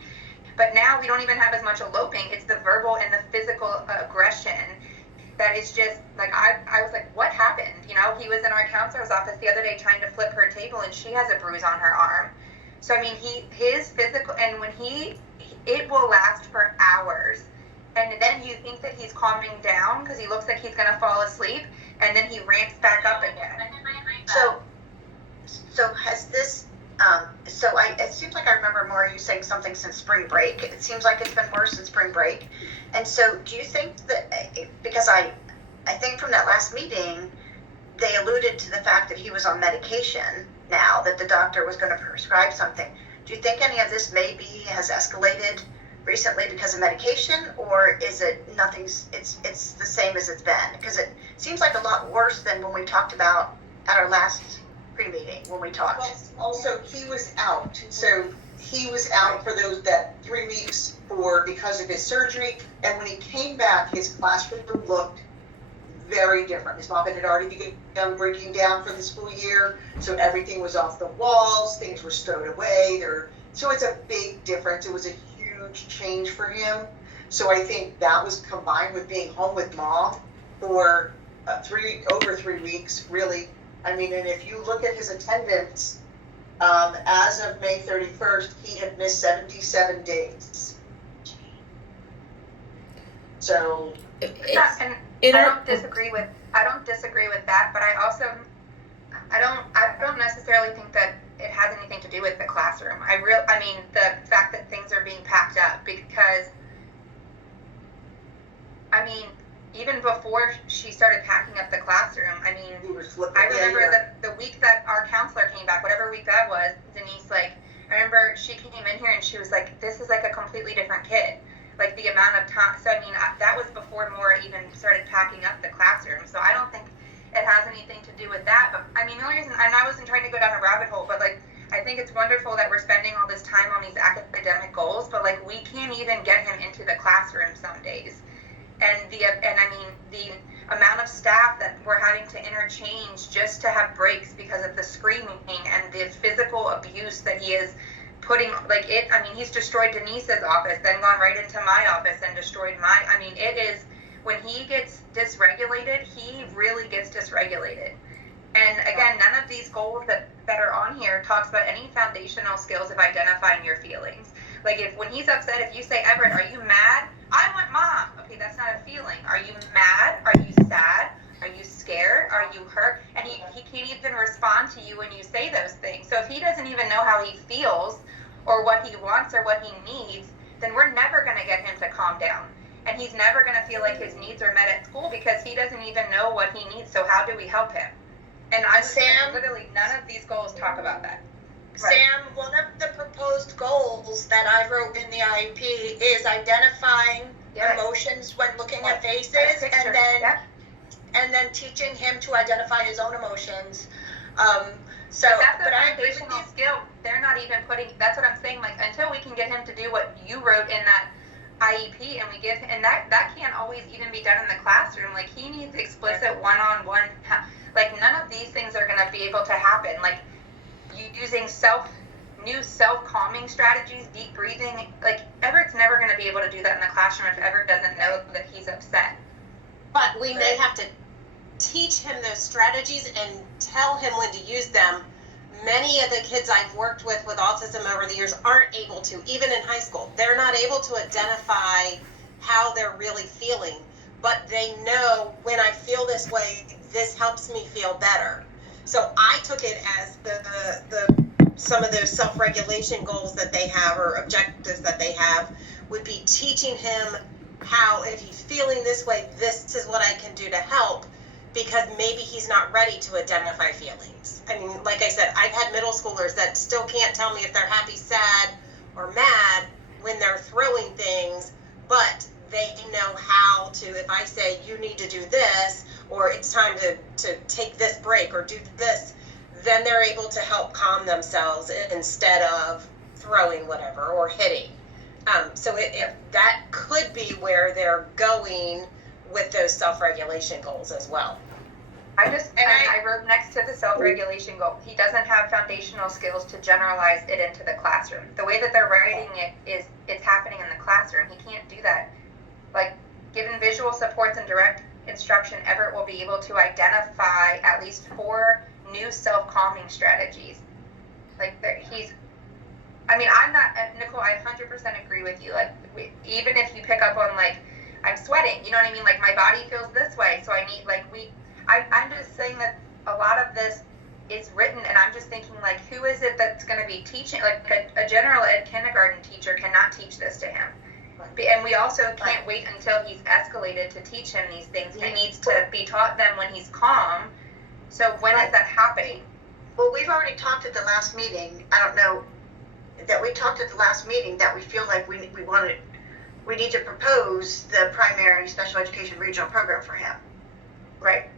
but now we don't even have as much eloping. It's the verbal and the physical aggression that is just, like, I was like, what happened? He was in our counselor's office the other day trying to flip her table, and she has a bruise on her arm. So, his physical, and when it will last for hours. And then you think that he's calming down because he looks like he's going to fall asleep, and then he ramps back up again. So has this, it seems like I remember more you saying something since spring break. It seems like it's been worse since spring break. And so do you think that, because I think from that last meeting, they alluded to the fact that he was on medication now, that the doctor was going to prescribe something. Do you think any of this maybe has escalated recently because of medication, or is it nothing, it's the same as it's been? Because it seems like a lot worse than when we talked about at our last pre-meeting, when we talked. Well, also, he was out. So he was out for that 3 weeks because of his surgery. And when he came back, his classroom looked very different. His mom had already begun breaking down for the school year, so everything was off the walls, things were stowed away. So it's a big difference. It was a huge change for him. So I think that was combined with being home with mom for over 3 weeks, really. And if you look at his attendance, as of May 31st, he had missed 77 days. So I don't disagree with that, but I don't necessarily think that it has anything to do with the classroom. The fact that things are being packed up, because even before she started packing up the classroom, I remember the week that our counselor came back, whatever week that was, Denise, I remember she came in here and she was like, this is like a completely different kid. Like, the amount of time, so that was before Maura even started packing up the classroom, so I don't think it has anything to do with that. But the only reason, and I wasn't trying to go down a rabbit hole, but I think it's wonderful that we're spending all this time on these academic goals, but like we can't even get him into the classroom some days. And I mean the amount of staff that we're having to interchange just to have breaks because of the screaming and the physical abuse that he is putting, like it, I mean, he's destroyed Denise's office, then gone right into my office and destroyed my, I mean, it is, when he gets dysregulated, he really gets dysregulated. And again, none of these goals that are on here talks about any foundational skills of identifying your feelings. Like if, when he's upset, if you say, Everett, are you mad? I want mom. Okay, that's not a feeling. Are you mad? Are you sad? Are you scared? Are you hurt? And he can't even respond to you when you say those things. So if he doesn't even know how he feels or what he wants or what he needs, then we're never going to get him to calm down. And he's never going to feel like his needs are met at school because he doesn't even know what he needs. So how do we help him? And Sam, literally none of these goals talk about that. Right. Sam, one of the proposed goals that I wrote in the IEP is identifying emotions when looking at faces, and then teaching him to identify his own emotions. So that's but a foundational skill. They're not even putting. That's what I'm saying. Like until we can get him to do what you wrote in that IEP, and we give, and that can't always even be done in the classroom. Like he needs explicit one-on-one. Like none of these things are going to be able to happen. Like using new self-calming strategies, deep breathing. Like Everett's never going to be able to do that in the classroom if Everett doesn't know that he's upset. But we may have to teach him those strategies and tell him when to use them. Many of the kids I've worked with autism over the years aren't able to, even in high school. They're not able to identify how they're really feeling, but they know when I feel this way, this helps me feel better. So I took it as the some of those self-regulation goals that they have or objectives that they have would be teaching him how, if he's feeling this way, this is what I can do to help, because maybe he's not ready to identify feelings. I mean, like I said, I've had middle schoolers that still can't tell me if they're happy, sad, or mad when they're throwing things, but they know how to, if I say you need to do this, or it's time to take this break or do this, then they're able to help calm themselves instead of throwing whatever or hitting. So that could be where they're going with those self-regulation goals as well. I wrote next to the self-regulation goal, he doesn't have foundational skills to generalize it into the classroom. The way that they're writing it is it's happening in the classroom. He can't do that. Like, given visual supports and direct instruction, Everett will be able to identify at least 4 new self-calming strategies. Like, I'm not, Nicole, I 100% agree with you. Like, even if you pick up on, like, I'm sweating, you know what I mean? Like, my body feels this way, so I need, like, I'm just saying that a lot of this is written, and I'm just thinking, like, who is it that's going to be teaching? Like, a general ed kindergarten teacher cannot teach this to him. And we also can't wait until he's escalated to teach him these things. He needs to be taught them when he's calm. So when is that happening? Well, we've already talked at the last meeting. I don't know that we talked at the last meeting that we feel like we need to propose the primary special education regional program for him. Right.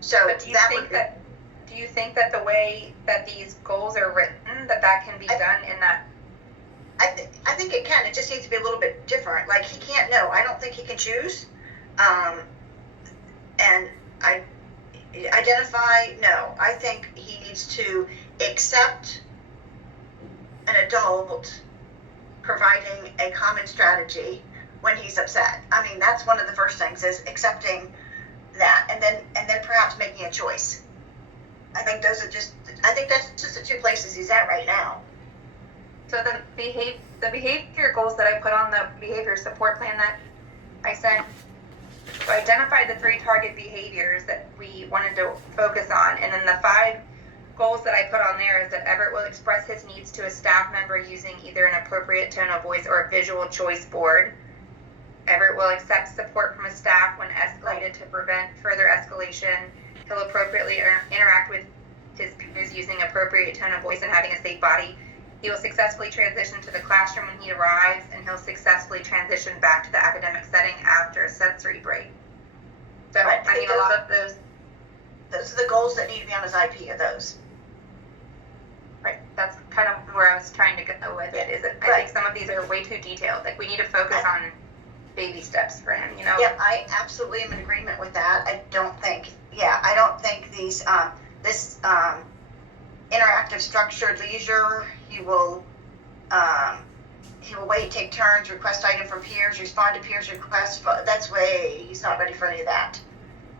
So but do you think that the way that these goals are written, that can be done in that? I think it can. It just needs to be a little bit different. Like, he can't know. I don't think he can choose. And identify, no. I think he needs to accept an adult providing a common strategy when he's upset. I mean, that's one of the first things, is accepting that, and then perhaps making a choice. I think that's just the 2 places he's at right now. So the behavior goals that I put on the behavior support plan that I sent, so identify the 3 target behaviors that we wanted to focus on, and then the 5 goals that I put on there is that Everett will express his needs to a staff member using either an appropriate tone of voice or a visual choice board. Everett will accept support from a staff when escalated to prevent further escalation. He'll appropriately interact with his peers using appropriate tone of voice and having a safe body. He will successfully transition to the classroom when he arrives, and he'll successfully transition back to the academic setting after a sensory break. So, Right. I mean, a lot of those are the goals that need to be on his IP, are those. Right. kind of where I was trying to go with it. Is that I think some of these are way too detailed. Like we need to focus on baby steps for him. You know. Yep, I absolutely am in agreement with that. I don't think these, this interactive structured leisure, he will wait, take turns, request item from peers, respond to peers' requests. He's not ready for any of that.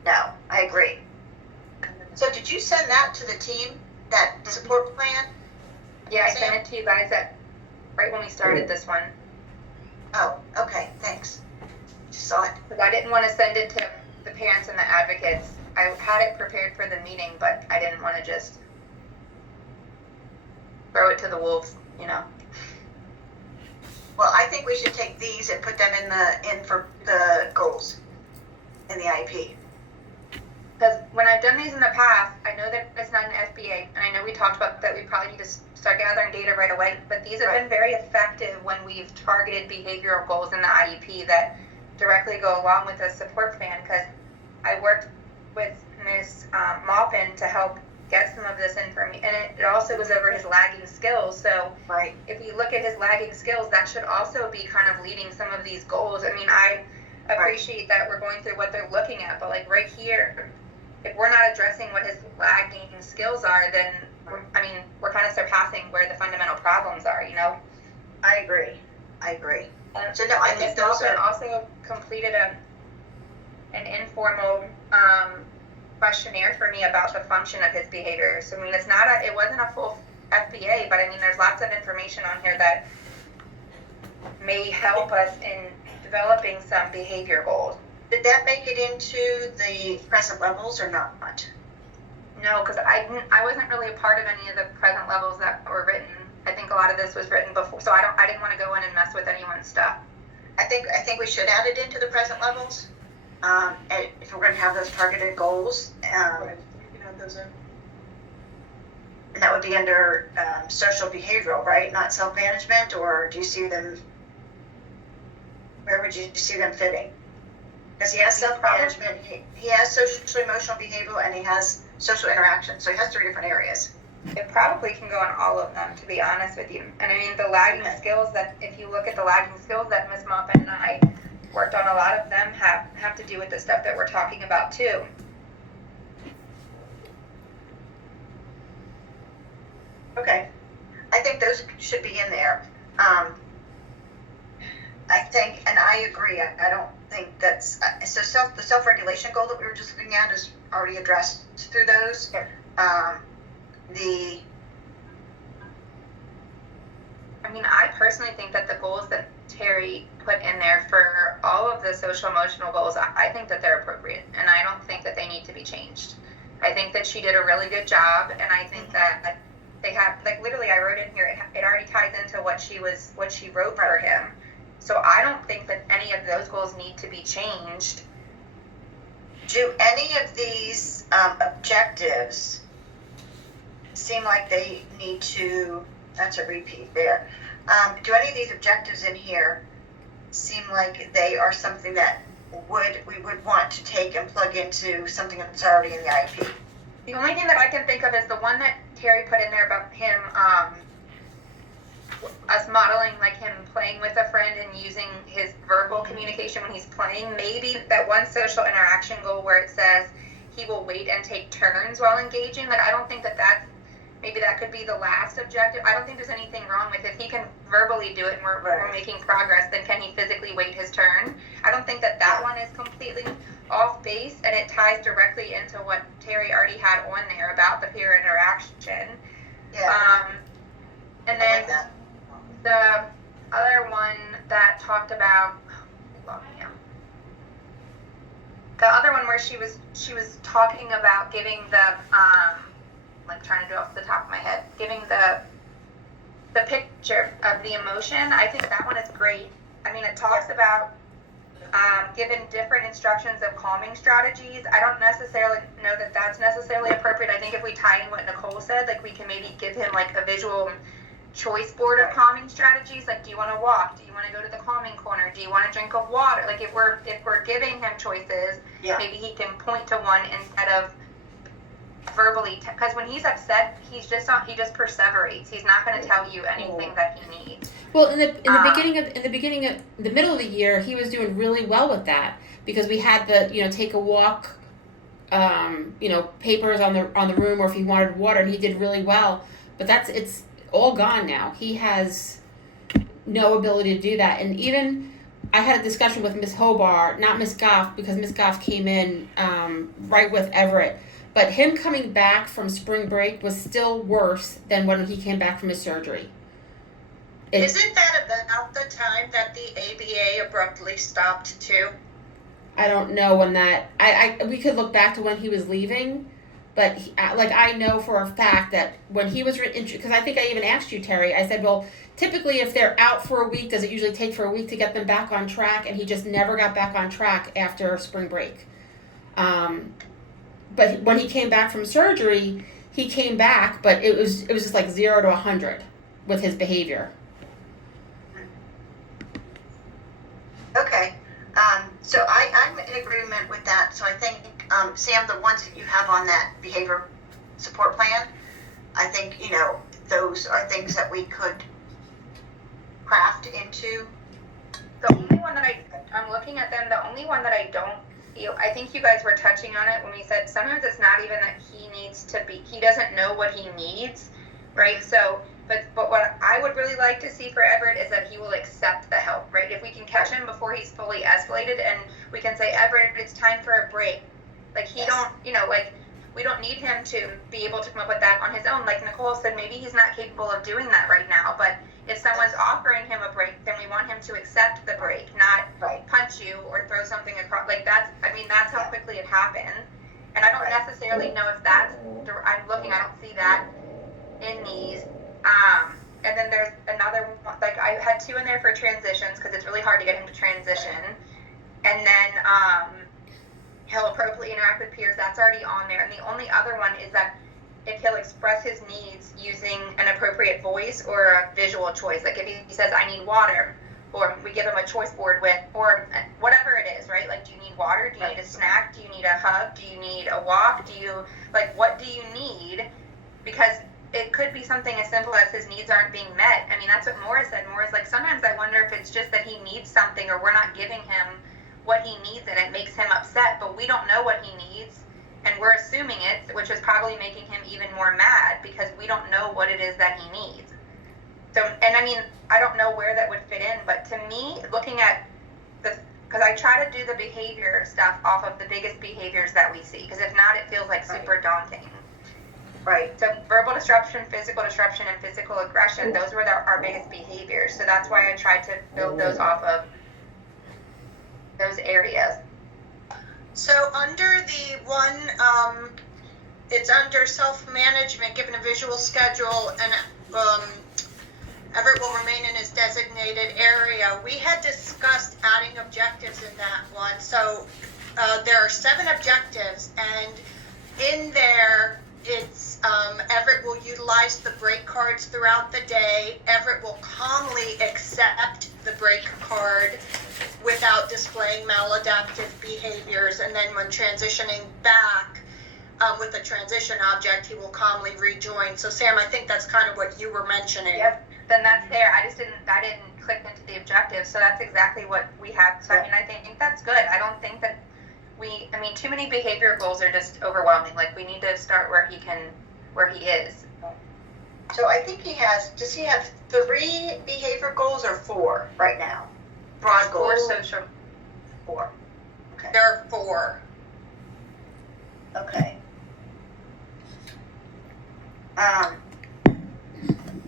No, I agree. So did you send that to the team, that support plan? Yeah, I sent it to you guys right when we started this one. Oh, okay, thanks. Just saw it. Because I didn't want to send it to the parents and the advocates. I had it prepared for the meeting, but I didn't want to just throw it to the wolves, you know. Well, I think we should take these and put them in for the goals in the IEP. Because when I've done these in the past, I know that it's not an FBA, and I know we talked about that we probably need to start gathering data right away, but these have been very effective when we've targeted behavioral goals in the IEP that directly go along with a support plan, because I worked with Ms. Maupin to help get some of this information, and it also goes over his lagging skills. So if you look at his lagging skills, that should also be kind of leading some of these goals. I mean, I appreciate that we're going through what they're looking at, but like right here, if we're not addressing what his lagging skills are, then we're kind of surpassing where the fundamental problems are, you know? I agree. So no, I think those are also completed an informal questionnaire for me about the function of his behavior. So I mean, it wasn't a full FBA, but I mean, there's lots of information on here that may help us in developing some behavior goals. Did that make it into the present levels or not? No, because I wasn't really a part of any of the present levels that were written. I think a lot of this was written before, so I didn't want to go in and mess with anyone's stuff. I think we should add it into the present levels. If we're going to have those targeted goals, You can add those in. and that would be under social behavioral, right? Not self-management, or do you see them? Where would you see them fitting? Because he has self-management, he has social, emotional, behavioral, and he has social interaction. So he has 3 different areas. It probably can go on all of them, to be honest with you. And I mean, the lagging skills that, if you look at the lagging skills that Ms. Maupin and I worked on, a lot of them have to do with the stuff that we're talking about too. Okay. I think those should be in there. I think, and I agree, I don't think that's, so the self-regulation goal that we were just looking at is already addressed through those. I personally think that the goals that Terry put in there for all of the social emotional goals, I think that they're appropriate, and I don't think that they need to be changed. I think that she did a really good job, and I think that they have, like, literally I wrote in here, it already ties into what she wrote for him. So I don't think that any of those goals need to be changed. Do any of these objectives seem like they need to, that's a repeat there. Do any of these objectives in here seem like they are something that we would want to take and plug into something that's already in the IEP? The only thing that I can think of is the one that Terry put in there about him, us modeling, like him playing with a friend and using his verbal communication when he's playing. Maybe that one social interaction goal where it says he will wait and take turns while engaging. Like, I don't think maybe that could be the last objective. I don't think there's anything wrong with if he can verbally do it and we're making progress, then can he physically wait his turn? I don't think that one is completely off base, and it ties directly into what Terry already had on there about the peer interaction. Yeah. And then the other one that talked about, the other one where she was talking about giving the like trying to do it off the top of my head, giving the picture of the emotion. I think that one is great. I mean, it talks about given different instructions of calming strategies. I don't necessarily know that that's necessarily appropriate. I think if we tie in what Nicole said, like we can maybe give him like a visual choice board of calming strategies. Like, do you want to walk? Do you want to go to the calming corner? Do you want a drink of water? Like, if we're giving him choices, maybe he can point to one instead of verbally, because when he's upset, he just perseverates. He's not going to tell you anything that he needs. Well, in the beginning of the middle of the year, he was doing really well with that because we had the take a walk, papers on the room, or if he wanted water, and he did really well. But it's all gone now. He has no ability to do that, and even I had a discussion with Miss Hobart, not Miss Goff, because Miss Goff came in right with Everett. But him coming back from spring break was still worse than when he came back from his surgery. Isn't that about the time that the ABA abruptly stopped too? I don't know when that. We could look back to when he was leaving, but I know for a fact that when he was because I think I even asked you, Terry. I said, well, typically if they're out for a week, does it usually take for a week to get them back on track? And he just never got back on track after spring break. But when he came back from surgery, he came back, but it was just like 0 to 100 with his behavior. Okay, so I'm in agreement with that. So I think, Sam, the ones that you have on that behavior support plan, I think, those are things that we could craft into. The only one that I'm looking at them, the only one that I don't feel, I think you guys were touching on it when we said sometimes it's not even that he doesn't know what he needs, right? So, but what I would really like to see for Everett is that he will accept the help, right? If we can catch him before he's fully escalated and we can say, Everett, it's time for a break. Like we don't need him to be able to come up with that on his own. Like Nicole said, maybe he's not capable of doing that right now, but if someone's offering him a break, then we want him to accept the break, not punch you or throw something across. Like that's how quickly it happened. And I don't necessarily know if that's, I don't see that in these. And then there's another one, like I had 2 in there for transitions because it's really hard to get him to transition. And then he'll appropriately interact with peers. That's already on there. And the only other one is that if he'll express his needs using an appropriate voice or a visual choice. Like if he says, I need water, or we give him a choice board with, or whatever it is, right? Like, do you need water? Do you need a snack? Do you need a hug? Do you need a walk? What do you need? Because it could be something as simple as his needs aren't being met. I mean, that's what Morris said. Morris, like, sometimes I wonder if it's just that he needs something or we're not giving him what he needs and it makes him upset, but we don't know what he needs. And we're assuming it, which is probably making him even more mad because we don't know what it is that he needs. So, and I mean, I don't know where that would fit in, but to me, looking at because I try to do the behavior stuff off of the biggest behaviors that we see, because if not, it feels like super daunting. Right. So verbal disruption, physical disruption, and physical aggression, those were our biggest behaviors. So that's why I tried to build those off of those areas. So under the one, it's under self-management, given a visual schedule, and Everett will remain in his designated area. We had discussed adding objectives in that one. So there are 7 objectives, and in there, it's Everett will utilize the break cards throughout the day. Everett will calmly accept the break card without displaying maladaptive behaviors, and then when transitioning back with a transition object, he will calmly rejoin. So Sam, I think that's kind of what you were mentioning. Yep, then that's there. I didn't click into the objectives, so that's exactly what we have. So I mean, I think that's good. I don't think that too many behavior goals are just overwhelming. Like, we need to start where he is. So I think does he have 3 behavior goals or 4 right now? Broad goals? 4 social. 4. Okay. There are 4. Okay.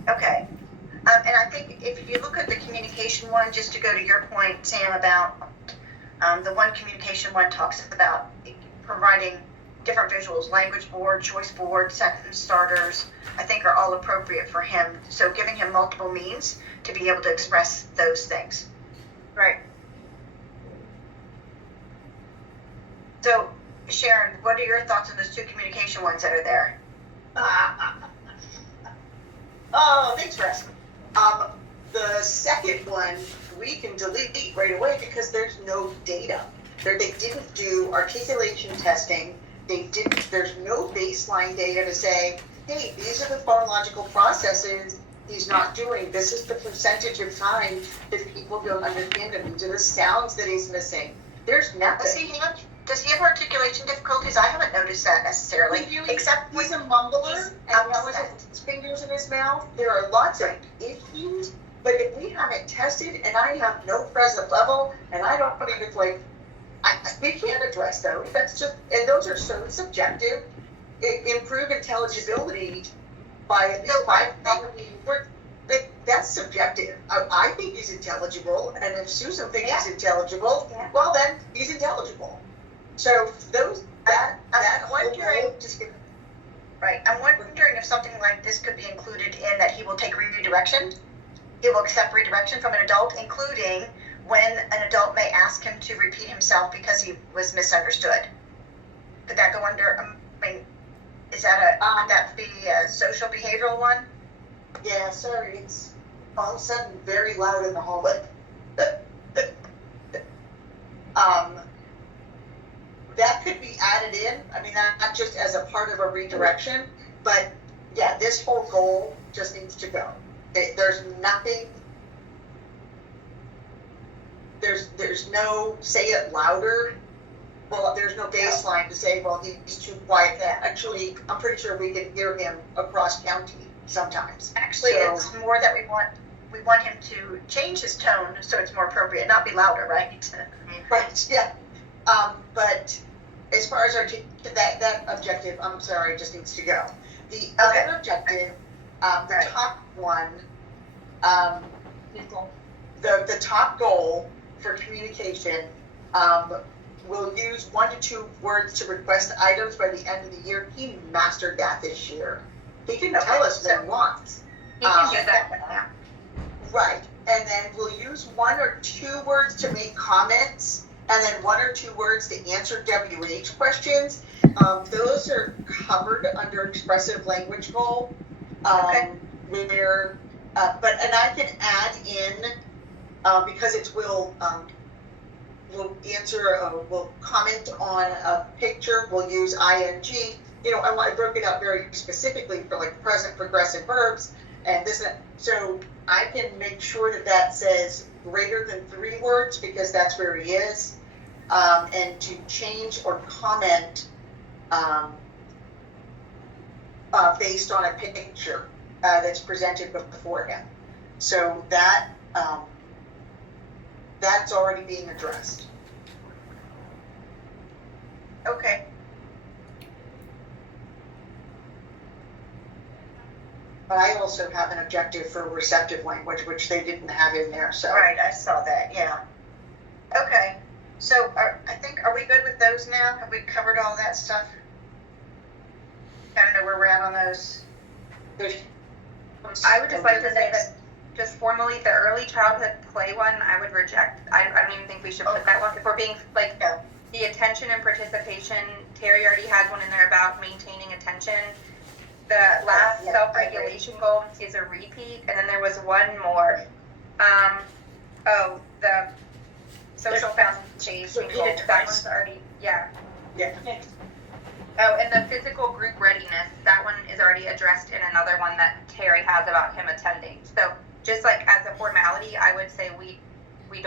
Okay. And I think if you look at the communication one, just to go to your point, Sam, about the one communication one talks about providing different visuals, language board, choice board, sentence starters, I think are all appropriate for him. So giving him multiple means to be able to express those things. Right. So, Sharon, what are your thoughts on those 2 communication ones that are there? Oh, thanks for asking. The second one we can delete right away because there's no data. They didn't do articulation testing. there's no baseline data to say, hey, these are the phonological processes he's not doing. This is the percentage of time that people don't understand him. These are the sounds that he's missing. There's nothing. Does he have articulation difficulties? I haven't noticed that necessarily, except He's a mumbler and he always has his fingers in his mouth. There are lots of issues, but if we haven't tested and I have no present level and I don't even we can't address those. That's just, and those are so subjective. Improve intelligibility by at least 5 that's subjective. I think he's intelligible, and if Susan thinks he's intelligible, well then he's intelligible. So I'm wondering if something like this could be included in that he will take redirection. He will accept redirection from an adult, including when an adult may ask him to repeat himself because he was misunderstood. Could that go under? Is that could that be a social behavioral one? Yeah, sorry, it's all of a sudden very loud in the hallway. That could be added in. I mean, not just as a part of a redirection, but yeah, this whole goal just needs to go. There's nothing. There's no say it louder. Well, there's no baseline to say, well, he's too quiet. Actually, I'm pretty sure we can hear him across county sometimes. Actually, it's more that we want him to change his tone so it's more appropriate, not be louder, right? Right. Yeah. But as far as that objective, I'm sorry, just needs to go. The other objective, the top one, the top goal for communication, will use 1 to 2 words to request items by the end of the year. He mastered that this year. He can tell us what he wants. He can do that now. Right. And then we'll use 1 or 2 words to make comments, and then 1 or 2 words to answer WH questions. Those are covered under expressive language goal. Where, and I can add in, because it will we'll comment on a picture, we'll use ing. I broke it out very specifically for like present progressive verbs and this, so I can make sure that says greater than 3 words because that's where he is, and to change or comment based on a picture that's presented before him. So that that's already being addressed. Okay. But I also have an objective for receptive language, which they didn't have in there, so. Right, I saw that, yeah. Okay, so are we good with those now? Have we covered all that stuff? Kind of know where we're at on those. I would just like to say that just formally, the early childhood play one, I would reject. I don't even think we should put that one. If we're being the attention and participation, Terry already had one in there about maintaining attention. The last self-regulation goal is a repeat, and then there was one more. The social foundation goal. That one's already, yeah. Oh, and the physical group readiness, that one is already addressed in another one that Terry has about him attending. So just like as a formality, I would say we've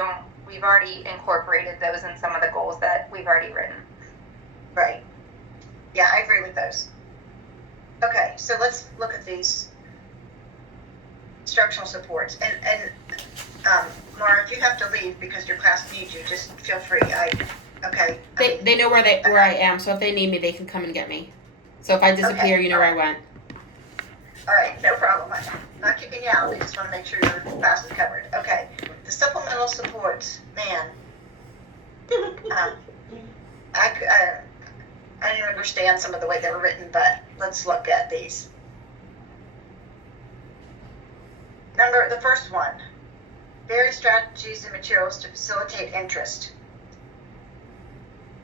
already incorporated those in some of the goals that we've already written. Right. Yeah, I agree with those. Okay, so let's look at these instructional supports. And Mara, if you have to leave because your class needs you, just feel free. Okay. They know where I am, so if they need me, they can come and get me. So if I disappear, Okay. you know where I went. All right, no problem. I'm not keeping you out. I just want to make sure your class is covered. Okay, the supplemental supports, man. I didn't understand some of the way they were written, but let's look at these. The first one, various strategies and materials to facilitate interest.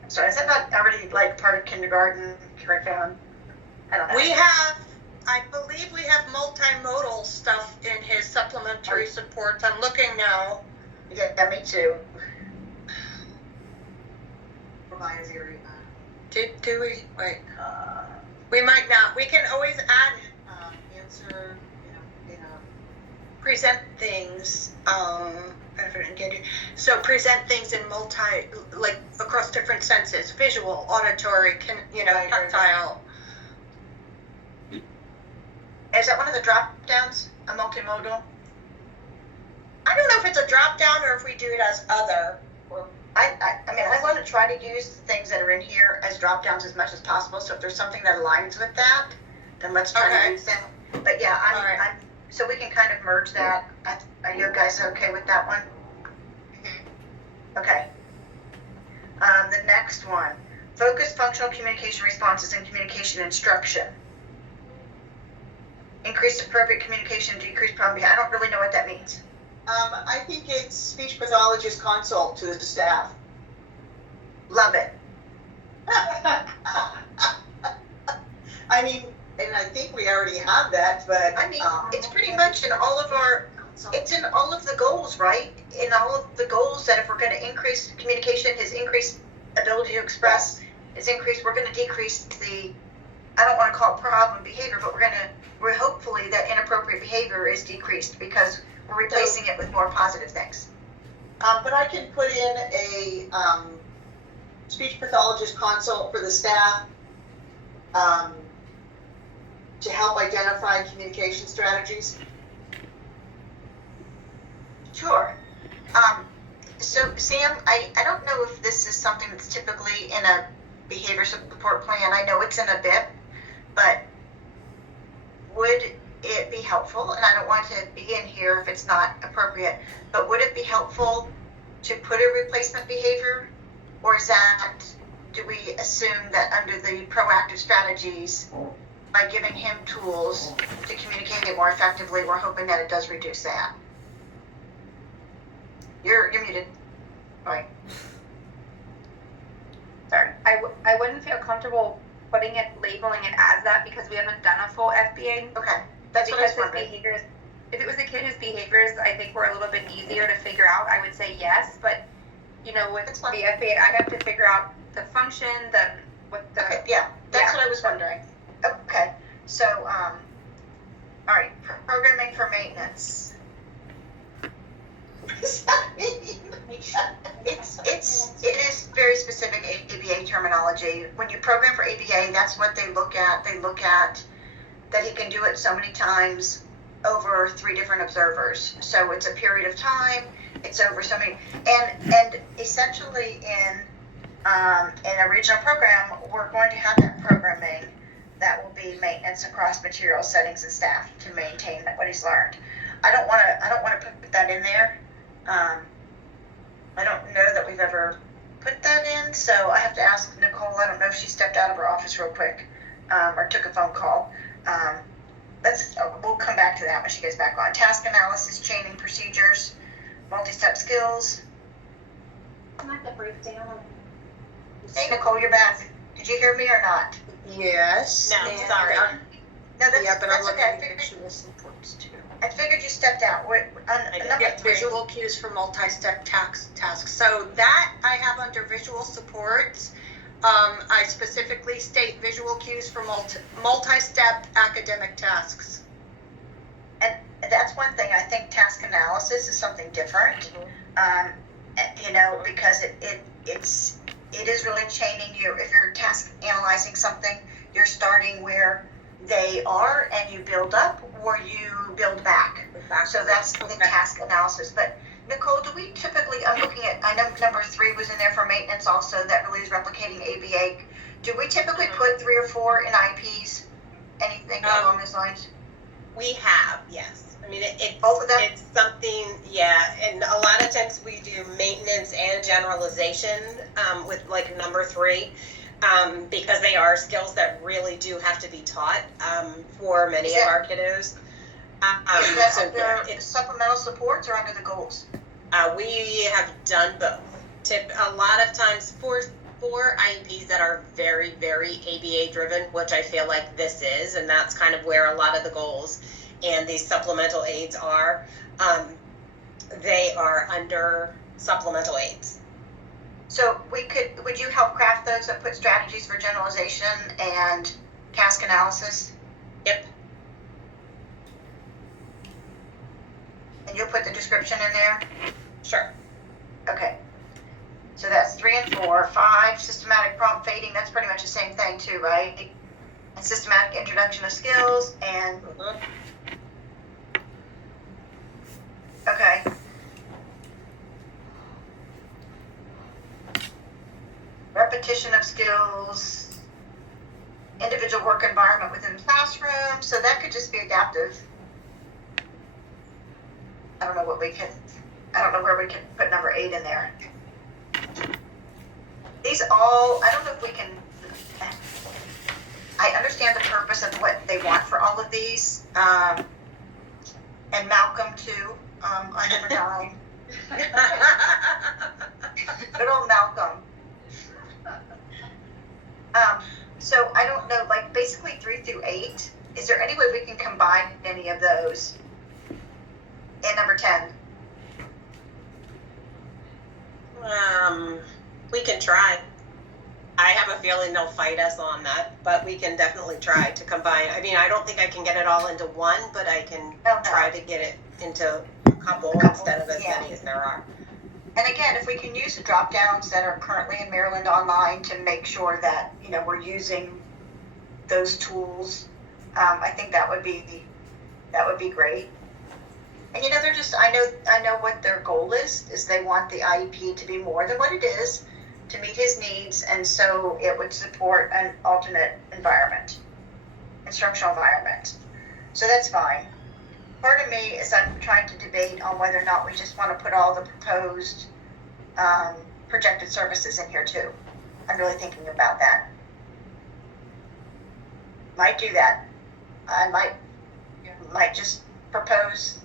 So is that not already like part of kindergarten curriculum? I don't know. I believe we have multimodal stuff in his supplementary supports. I'm looking now. Yeah, me too. For my area. Do we, wait, we might not, we can always add, Answer, present things, benefit and engaging. So present things in like across different senses, visual, auditory, Right. tactile. Is that one of the drop downs, a multimodal? I don't know if it's a drop down or if we do it as other. I mean, I want to try to use the things that are in here as drop downs as much as possible. So if there's something that aligns with that, then let's try Okay. to use that. But yeah, All right. so we can kind of merge that. Are you guys okay with that one? Okay. The next one, focus functional communication responses and communication instruction. Increased appropriate communication, decreased problem behavior. I don't really know what that means. I think it's speech pathologist consult to the staff. Love it. I mean, and I think we already have that, but. I mean, it's pretty much in all of our, it's in all of the goals, right? In all of the goals that if we're going to increase communication, his increased ability to express is increased, we're going to decrease the, I don't want to call it problem behavior, but we're hopefully that inappropriate behavior is decreased because we're replacing it with more positive things. But I can put in a speech pathologist consult for the staff to help identify communication strategies. Sure. So Sam, I don't know if this is something that's typically in a behavior support plan. I know it's in a BIP, but would it be helpful, and I don't want to be in here if it's not appropriate, but would it be helpful to put a replacement behavior? Or is that, do we assume that under the proactive strategies, by giving him tools to communicate it more effectively, we're hoping that it does reduce that? You're muted. Right. Sorry, I wouldn't feel comfortable putting it, labeling it as that because we haven't done a full FBA. Okay. That's what I was Because his wondering. behaviors, if it was a kid whose behaviors I think were a little bit easier to figure out, I would say yes. But with That's the fine. FBA, I have to figure out the function, Okay, yeah, that's what I was wondering. Okay, so, all right, programming for maintenance. What does that mean? It is very specific ABA terminology. When you program for ABA, that's what they look at. They look at that he can do it so many times over 3 different observers. So it's a period of time. It's over so many, and essentially in a regional program, we're going to have that programming that will be maintenance across material settings and staff to maintain what he's learned. I don't want to put that in there. I don't know that we've ever put that in, so I have to ask Nicole. I don't know if she stepped out of her office real quick or took a phone call. We'll come back to that when she gets back on. Task analysis, chaining procedures, multi-step skills. I'm not gonna break down. Hey, Nicole, you're back. Did you hear me or not? Yes. No, sorry. No, that's, Yeah, but I'm that's looking okay. at visual supports too. I figured you stepped out. Number Yeah, 3. visual cues for multi-step tasks. So that I have under visual supports. I specifically state visual cues for multi-step academic tasks. And that's one thing. I think task analysis is something different. Because it is really chaining you. If you're task analyzing something, you're starting where they are and you build up, or you build back. So that's the task analysis. But Nicole, do we typically, I'm looking at, I know number 3 was in there for maintenance also, that really is replicating ABA. Do we typically put 3 or 4 in IEPs? Anything along those lines? We have, yes. I mean, Both of them? it's something, yeah, and a lot of times we do maintenance and generalization with like number 3 because they are skills that really do have to be taught for many of our kiddos. Is that So under it's, supplemental supports or under the goals? we have done both. A lot of times for IEPs that are very, very ABA driven, which I feel like this is, and that's kind of where a lot of the goals and these supplemental aids are, they are under supplemental aids. So would you help craft those and put strategies for generalization and task analysis? Yep. And you'll put the description in there? Sure. Okay. So that's 3 and 4. 5, systematic prompt fading, that's pretty much the same thing too, right? And systematic introduction of skills and, Mhm. okay. Repetition of skills, individual work environment within the classroom, so that could just be adaptive. I don't know where we can put number 8 in there. These all, I don't know if we can, I understand the purpose of what they want for all of these, and Malcolm too, on number 9. Good old Malcolm. So I don't know, like basically 3 through 8, is there any way we can combine any of those in number 10? We can try. I have a feeling they'll fight us on that, but we can definitely try to combine. I mean, I don't think I can get it all into one, but I can try to get it into a couple instead of as many as there are. And again, if we can use the drop downs that are currently in Maryland Online to make sure that, you know, we're using those tools, I think that would be great. And you know, they're just, I know what their goal is they want the IEP to be more than what it is, to meet his needs, and so it would support an alternate environment, instructional environment. So that's fine. Part of me is I'm trying to debate on whether or not we just want to put all the proposed projected services in here too. I'm really thinking about that. Might do that. I might just propose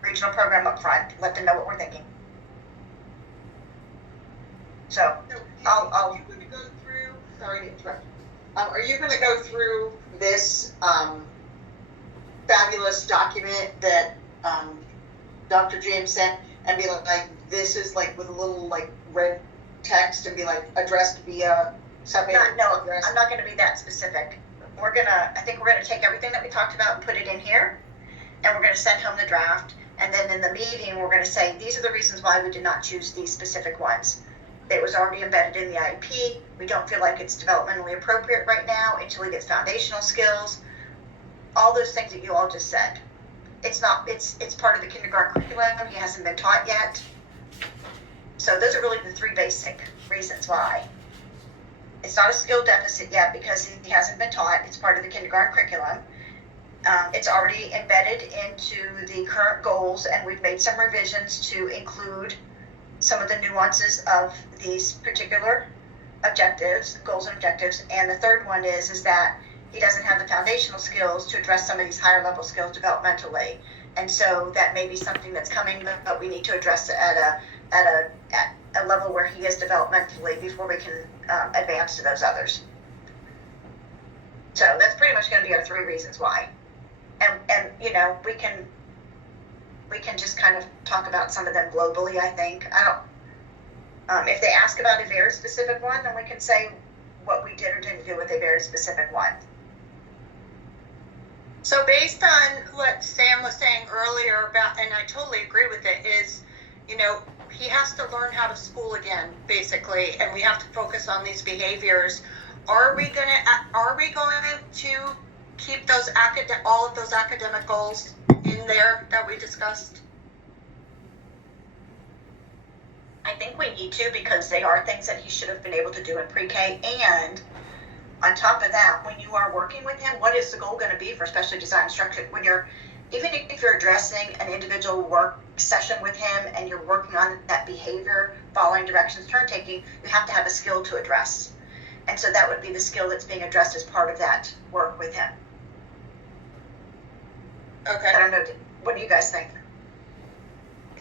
regional program up front, let them know what we're thinking. So I'll Are you going to go through? Sorry to interrupt. Are you going to go through this fabulous document that Dr. James sent and be like, this is like with a little like red text and be like addressed via subject? No, I'm not going to be that specific. I think we're going to take everything that we talked about and put it in here, and we're going to send home the draft. And then in the meeting, we're going to say, these are the reasons why we did not choose these specific ones. It was already embedded in the IEP. We don't feel like it's developmentally appropriate right now until he gets foundational skills. All those things that you all just said. It's part of the kindergarten curriculum. He hasn't been taught yet. So those are really the 3 basic reasons why. It's not a skill deficit yet because he hasn't been taught. It's part of the kindergarten curriculum. It's already embedded into the current goals, and we've made some revisions to include some of the nuances of these particular objectives, goals and objectives. And the third one is that he doesn't have the foundational skills to address some of these higher level skills developmentally. And so that may be something that's coming, but we need to address it at a level where he is developmentally before we can advance to those others. So that's pretty much going to be our 3 reasons why. And you know, we can just kind of talk about some of them globally, I think. If they ask about a very specific one, then we can say what we did or didn't do with a very specific one. So based on what Sam was saying earlier about, and I totally agree with it, is, you know, he has to learn how to school again, basically, and we have to focus on these behaviors. Are we going to keep those all of those academic goals in there that we discussed? I think we need to, because they are things that he should have been able to do in pre-K. And on top of that, when you are working with him, what is the goal going to be for specially designed instruction? Even if you're addressing an individual work session with him and you're working on that behavior, following directions, turn taking, you have to have a skill to address. And so that would be the skill that's being addressed as part of that work with him. Okay. I don't know. What do you guys think?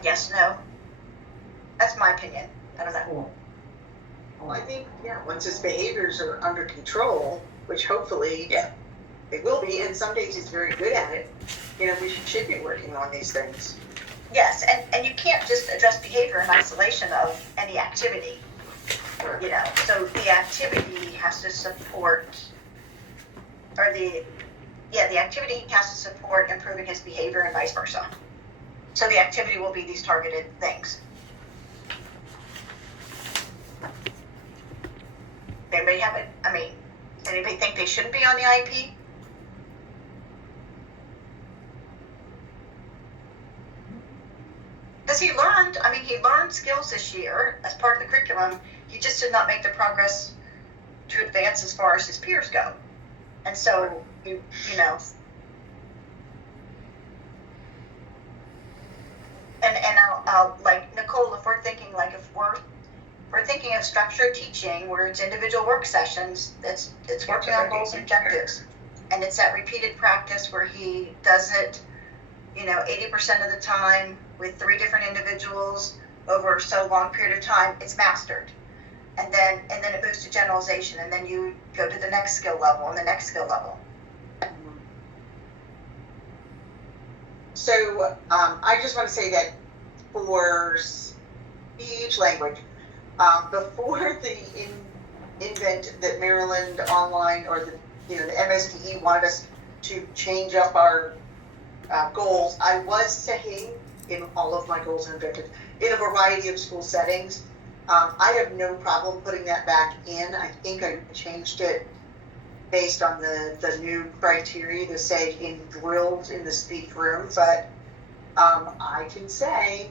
Yes, no? That's my opinion. I don't know. Well, I think, once his behaviors are under control, which hopefully they will be, and some days he's very good at it, we should be working on these things. Yes, and you can't just address behavior in isolation of any activity. you know, so the activity has to support, or the activity has to support improving his behavior and vice versa. So the activity will be these targeted things. Anybody have it? I mean, anybody think they shouldn't be on the IEP? Because he learned skills this year as part of the curriculum. He just did not make the progress to advance as far as his peers go. And so, you know, and I'll like Nicole, if we're thinking like if we're thinking of structured teaching where it's individual work sessions, it's working on goals and objectives, and it's that repeated practice where he does it, you know, 80% of the time with 3 different individuals over so long period of time, it's mastered. And then it moves to generalization, and then you go to the next skill level and the next skill level. So I just want to say that for speech language, before the invent that Maryland Online or the MSDE wanted us to change up our goals, I was saying in all of my goals and objectives in a variety of school settings. I have no problem putting that back in. I think I changed it based on the new criteria to say in drilled in the speech room, but I can say,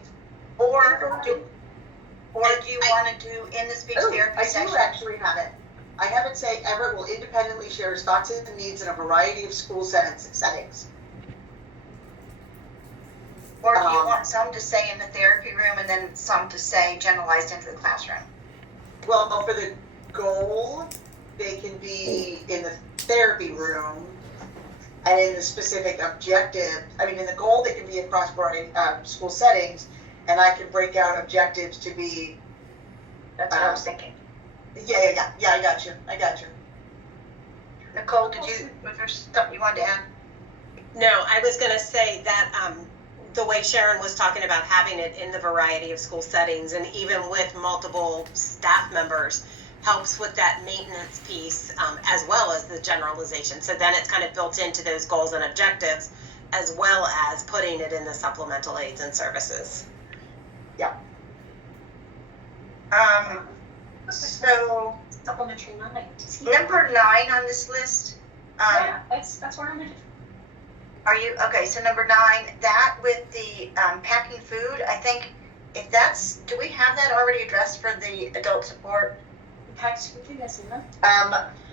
Or do you want to do in the speech therapy session? I do actually have it. I have it say Everett will independently share his thoughts and needs in a variety of school settings. Or do you want some to say in the therapy room and then some to say generalized into the classroom? Well, for the goal, they can be in the therapy room, and in the specific objective, in the goal, they can be across variety school settings, and I can break out objectives to be. That's what I was thinking. Yeah, I got you. Nicole, was there something you wanted to add? No, I was going to say that the way Sharon was talking about having it in the variety of school settings and even with multiple staff members helps with that maintenance piece as well as the generalization. So then it's kind of built into those goals and objectives as well as putting it in the supplemental aids and services. Yeah. So Supplementary 9. number 9 on this list. Yeah, that's where I'm at. Are you okay? So number 9, that with the packing food, I think if that's, do we have that already addressed for the adult support? Packs food, that's in there.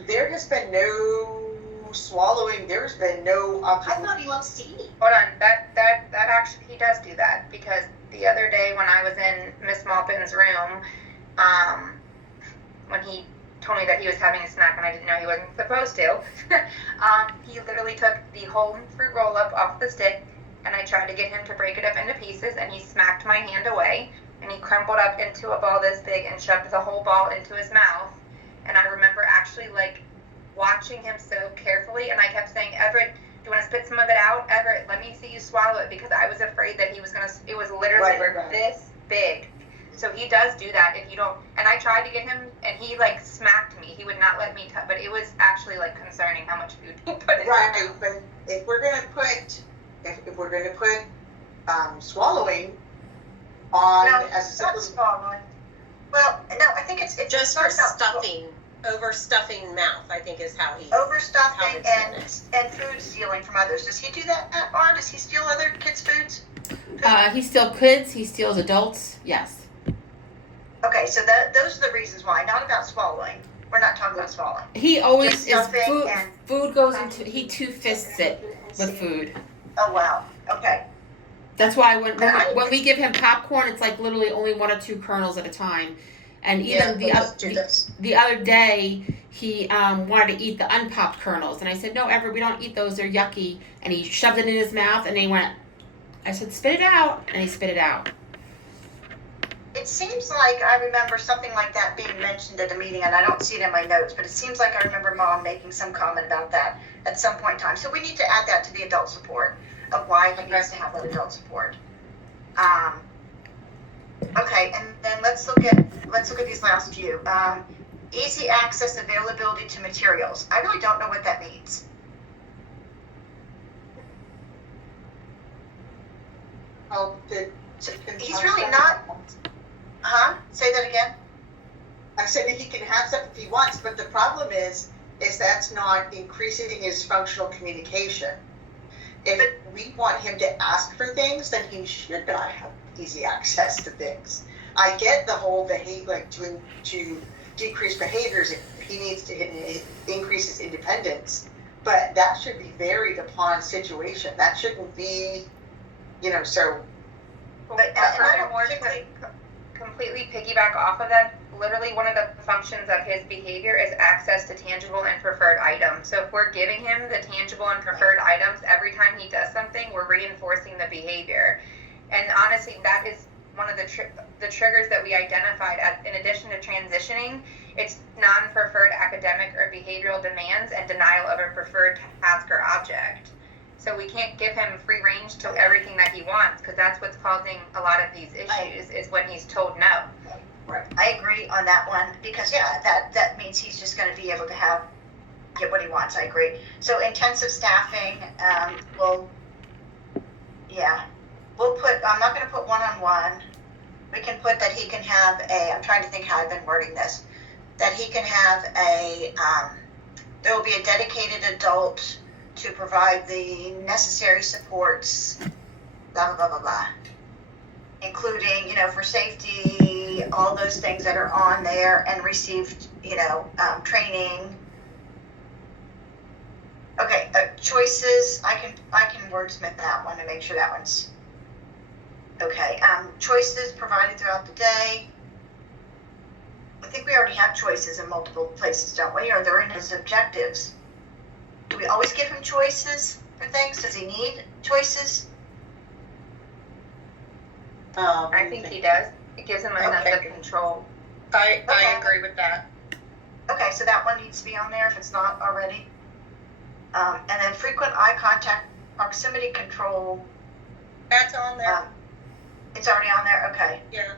There has been no swallowing. There's been no. I thought he loves to eat. Hold on, that actually, he does do that, because the other day when I was in Miss Maupin's room, when he told me that he was having a snack and I didn't know he wasn't supposed to, he literally took the whole fruit roll up off the stick, and I tried to get him to break it up into pieces, and he smacked my hand away, and he crumpled up into a ball this big and shoved the whole ball into his mouth. And I remember actually watching him so carefully, and I kept saying, Everett, do you want to spit some of it out? Everett, let me see you swallow it, because I was afraid that he was it was literally Right. this big. So he does do that if you don't, and I tried to get him, and he smacked me. He would not let me touch, but it was actually concerning how much food he put in. Right, but if we're gonna put swallowing on No, as a not separate. swallowing. Well, no, I think it's Just for not about stuffing, overstuffing mouth, I think is how he. overstuffing How and food stealing from others. Does he do that at bar? Does he steal other kids' foods? He steals kids, he steals adults, yes. Okay, so those are the reasons why. Not about swallowing. We're not talking about swallowing. He always Just is stuffing and- food goes into, he 2-fists it with food. Oh wow. Okay. That's why when we give him popcorn, it's literally only 1 or 2 kernels at a time. And even the other day, he wanted to eat the unpopped kernels, and I said, "No, Everett, we don't eat those. They're yucky." And he shoved it in his mouth, and he went. I said, "Spit it out," and he spit it out. It seems like I remember something like that being mentioned at a meeting, and I don't see it in my notes, but it seems like I remember Mom making some comment about that at some point in time. So we need to add that to the adult support of why he needs to have that adult support. Okay, and then let's look at these last few. Easy access, availability to materials. I really don't know what that means. Oh, He's really not. Huh? Say that again. I said that he can have stuff if he wants, but the problem is that's not increasing his functional communication. If we want him to ask for things, then he should not have easy access to things. I get the whole behavior, like to decrease behaviors if he needs to increase his independence, but that should be varied upon situation. That shouldn't be, so. But and I don't More particularly. completely piggyback off of that, literally one of the functions of his behavior is access to tangible and preferred items. So if we're giving him the tangible and preferred items every time he does something, we're reinforcing the behavior. And honestly, that is one of the triggers that we identified in addition to transitioning. It's non-preferred academic or behavioral demands and denial of a preferred task or object. So we can't give him free range to everything that he wants, because that's what's causing a lot of these issues, is when he's told no. Right. I agree on that one, because that means he's just going to be able to get what he wants. I agree. So intensive staffing, we'll put. I'm not going to put one-on-one. We can put that he can have I'm trying to think how I've been wording this. That he can have there will be a dedicated adult to provide the necessary supports, blah, blah, blah, blah, blah. Including, for safety, all those things that are on there, and received, training. Okay, choices, I can wordsmith that one and make sure that one's okay. Choices provided throughout the day. I think we already have choices in multiple places, don't we? Or they're in his objectives. Do we always give him choices for things? Does he need choices? I think he does. It gives him a sense of control. I agree with that. Okay, so that one needs to be on there if it's not already. And then frequent eye contact, proximity control. That's on there. It's already on there? Okay. Yeah.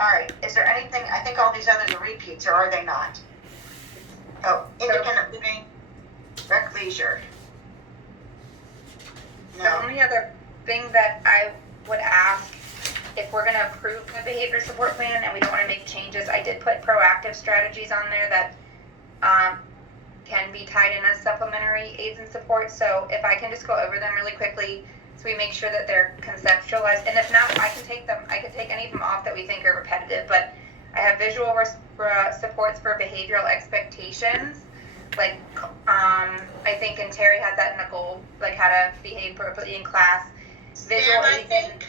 All right. Is there anything, I think all these others are repeats, or are they not? Oh, independent living, rec leisure. The No. only other thing that I would ask, if we're going to approve the behavior support plan and we don't want to make changes, I did put proactive strategies on there that can be tied in as supplementary aids and support. So if I can just go over them really quickly, so we make sure that they're conceptualized. And if not, I can take any of them off that we think are repetitive. But I have visual supports for behavioral expectations. Like, I think, and Terry had that in a goal, like how to behave appropriately in class. Visual And I aids think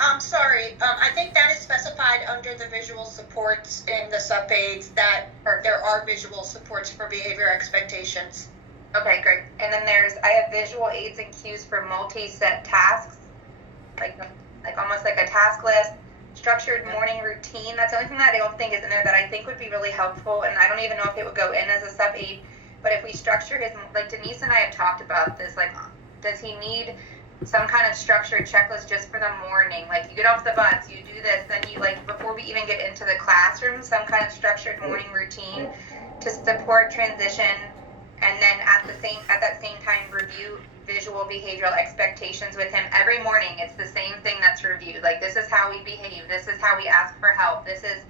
I think that is specified under the visual supports in the sub-aids, that there are visual supports for behavior expectations. Okay, great. And then I have visual aids and cues for multi-set tasks, like almost like a task list. Structured morning routine. That's the only thing that I don't think is in there that I think would be really helpful, and I don't even know if it would go in as a sub-aid. But if we structure his, like Denise and I have talked about this, like, does he need some kind of structured checklist just for the morning? Like, you get off the bus, you do this, then you, like, before we even get into the classroom, some kind of structured morning routine to support transition, and then at that same time review visual behavioral expectations with him every morning. It's the same thing that's reviewed. Like, this is how we behave, this is how we ask for help, this is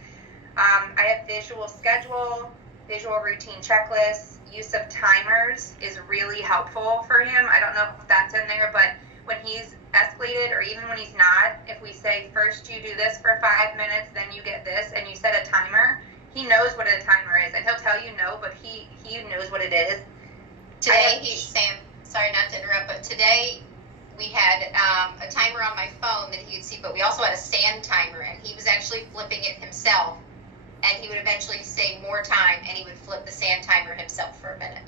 I have visual schedule, visual routine checklists. Use of timers is really helpful for him. I don't know if that's in there, but when he's escalated, or even when he's not, if we say first you do this for 5 minutes, then you get this, and you set a timer, he knows what a timer is, and he'll tell you no, but he knows what it is. Today, Sam, sorry not to interrupt, but today we had a timer on my phone that he could see, but we also had a stand timer, and he was actually flipping it himself, and he would eventually say more time, and he would flip the sand timer himself for a minute.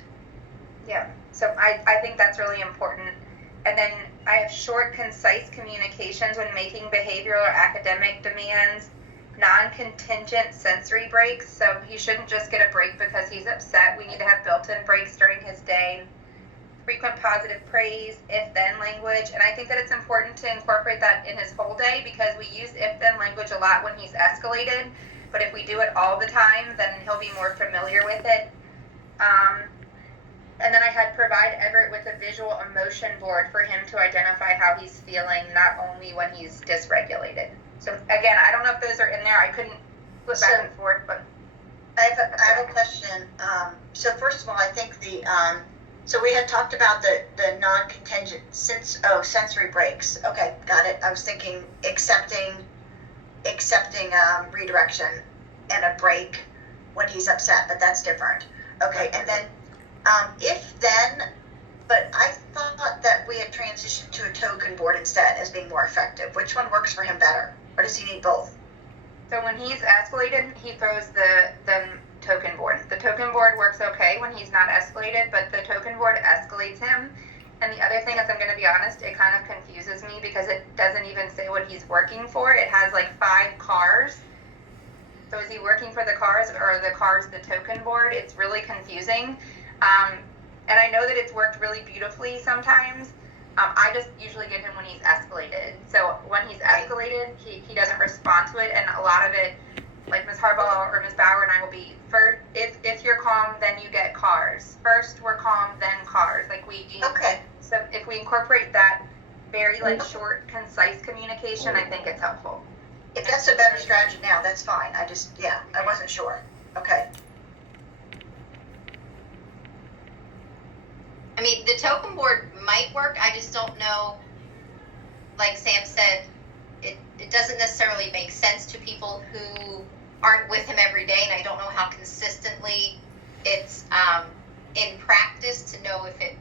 Yeah, so I think that's really important. And then I have short, concise communications when making behavioral or academic demands, non-contingent sensory breaks. So he shouldn't just get a break because he's upset. We need to have built-in breaks during his day. frequent positive praise, if-then language, and I think that it's important to incorporate that in his whole day because we use if-then language a lot when he's escalated, but if we do it all the time, then he'll be more familiar with it. And then I had provide Everett with a visual emotion board for him to identify how he's feeling, not only when he's dysregulated. So again, I don't know if those are in there. I couldn't flip back and forth, but I have a question. So first of all, I think so we had talked about the non-contingent sensory breaks. Okay, got it. I was thinking accepting redirection and a break when he's upset, but that's different. Okay, and then but I thought that we had transitioned to a token board instead as being more effective. Which one works for him better? Or does he need both? so when he's escalated, he throws the token board. The token board works okay when he's not escalated, but the token board escalates him. And the other thing is, I'm going to be honest, it kind of confuses me because it doesn't even say what he's working for. It has like 5 cars. So is he working for the cars or are the cars the token board? It's really confusing. And I know that it's worked really beautifully sometimes. I just usually get him when he's escalated. So when he's escalated, he doesn't respond to it. And a lot of it, like Ms. Harbaugh or Ms. Bauer and I will be, first, if you're calm, then you get cars. First, we're calm, then cars. Okay. So if we incorporate that very short, concise communication, I think it's helpful. If that's a better strategy now, that's fine. I wasn't sure. Okay. I mean, the token board might work. I just don't know. Like Sam said, it doesn't necessarily make sense to people who aren't with him every day, and I don't know how consistently it's in practice to know if it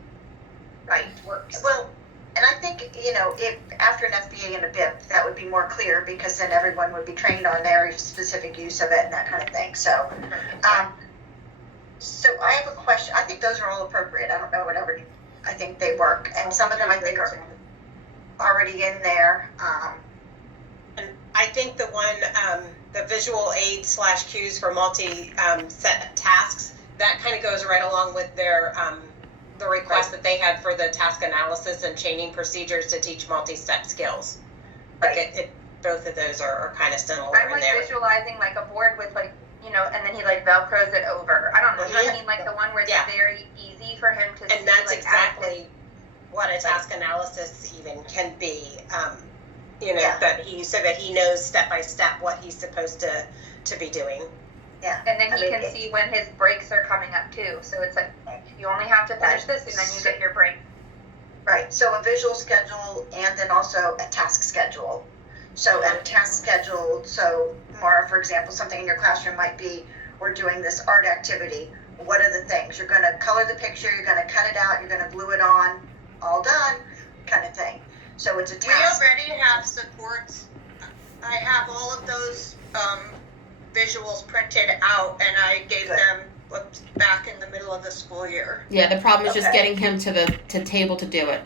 works. Well, and I think, if after an FBA and a BIP, that would be more clear because then everyone would be trained on their specific use of it and that kind of thing. So, so I have a question. I think those are all appropriate. I don't know whatever. I think they work, and some of them I think are already in there. And I think the one, the visual aid / cues for multi-set tasks, that kind of goes right along with their the request that they had for the task analysis and chaining procedures to teach multi-step skills. Like both of those are kind of similar I'm in there. visualizing like a board with and then he Velcros it over. I don't know. You know what I mean? Like the one where it's very easy for him to see. And that's exactly what a task analysis even can be. So that he knows step by step what he's supposed to be doing. Yeah. And then he can see when his breaks are coming up too. So it's like you only have to finish this and then you get your break. Right. So a visual schedule and then also a task schedule. So at a task schedule, so Mara, for example, something in your classroom might be, we're doing this art activity. What are the things? You're going to color the picture, you're going to cut it out, you're going to glue it on, all done, kind of thing. So it's a task. We already have supports. I have all of those visuals printed out, and I gave them back in the middle of the school year. Yeah, the problem is just getting him to the table to do it.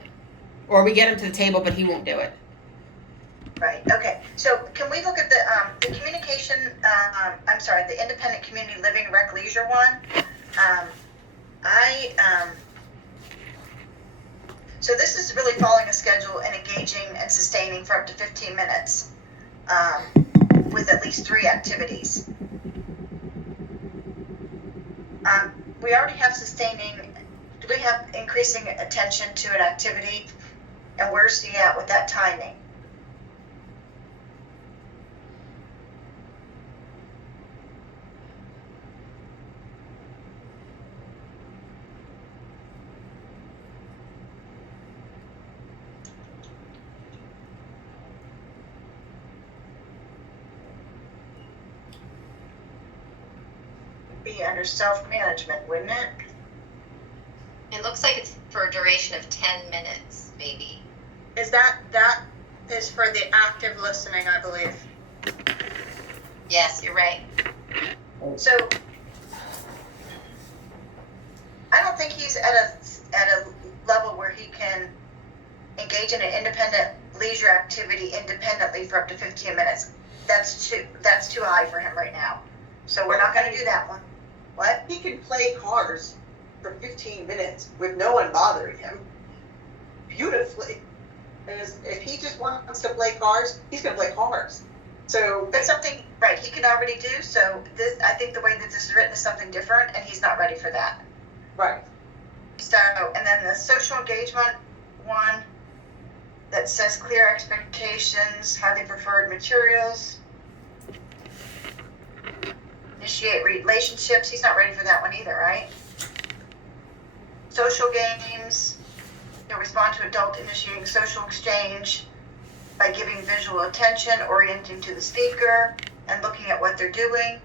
Or we get him to the table, but he won't do it. Right. Okay. So can we look at the communication? The independent community living rec leisure one. So this is really following a schedule and engaging and sustaining for up to 15 minutes with at least 3 activities. We already have sustaining. Do we have increasing attention to an activity? And where's he at with that timing? Be under self-management, wouldn't it? It looks like it's for a duration of 10 minutes, maybe. Is that is for the active listening, I believe. Yes, you're right. So I don't think he's at a level where he can engage in an independent leisure activity independently for up to 15 minutes. That's too high for him right now. So we're not going to do that one. What? He can play cars. for 15 minutes with no one bothering him beautifully. And if he just wants to play cars, he's going to play cars. So But something, right, he can already do, so this, I think the way that this is written is something different, and he's not ready for that. right. So, and then the social engagement one that says clear expectations, highly preferred materials, initiate relationships, he's not ready for that one either, right? Social games, respond to adult initiating social exchange by giving visual attention, orienting to the speaker, and looking at what they're doing.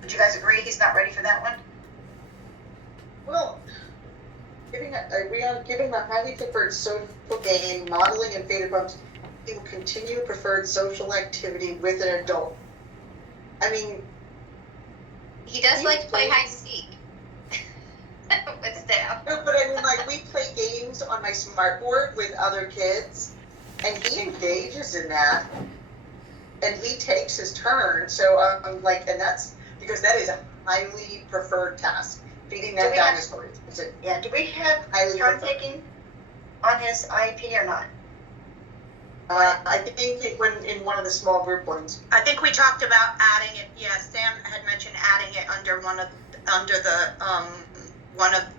Would you guys agree he's not ready for that one? Well, giving a highly preferred social game, modeling and faded bumps, he will continue preferred social activity with an adult. I mean, He does like to play hide and seek. With staff. no, but I mean, like, we play games on my smart board with other kids, and he engages in that, and he takes his turn, so I'm like, and that's, because that is a highly preferred task, feeding that Do we have- dinosaur. Is it Yeah, do we have highly turn preferred? taking on his IEP or not? I think it went in one of the small group ones. I think we talked about adding it, yeah, Sam had mentioned adding it under one of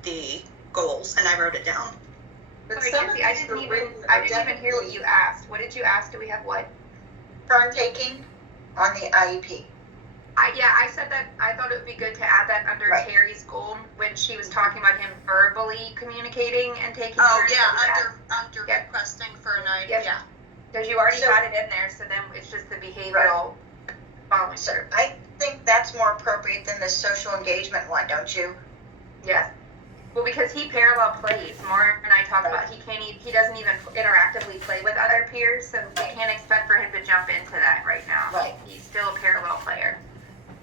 the goals, and I wrote it down. But Wait, some of Nancy, I these didn't are even written hear what you asked. What did you ask? Do we have what? Turn taking on the IEP. I said that I thought it would be good to add that under Right. Terry's goal when she was talking about him verbally communicating and taking Oh, turns. yeah, under Yep. requesting for an idea, Yep. yeah. Because you already So- had it in there, so then it's just the behavioral following So through. I think that's more appropriate than the social engagement one, don't you? Yes. Well, because he parallel plays. Mark and I talked about he doesn't even interactively play with other peers, so we can't expect for him to jump into that right now. Right. He's still a parallel player.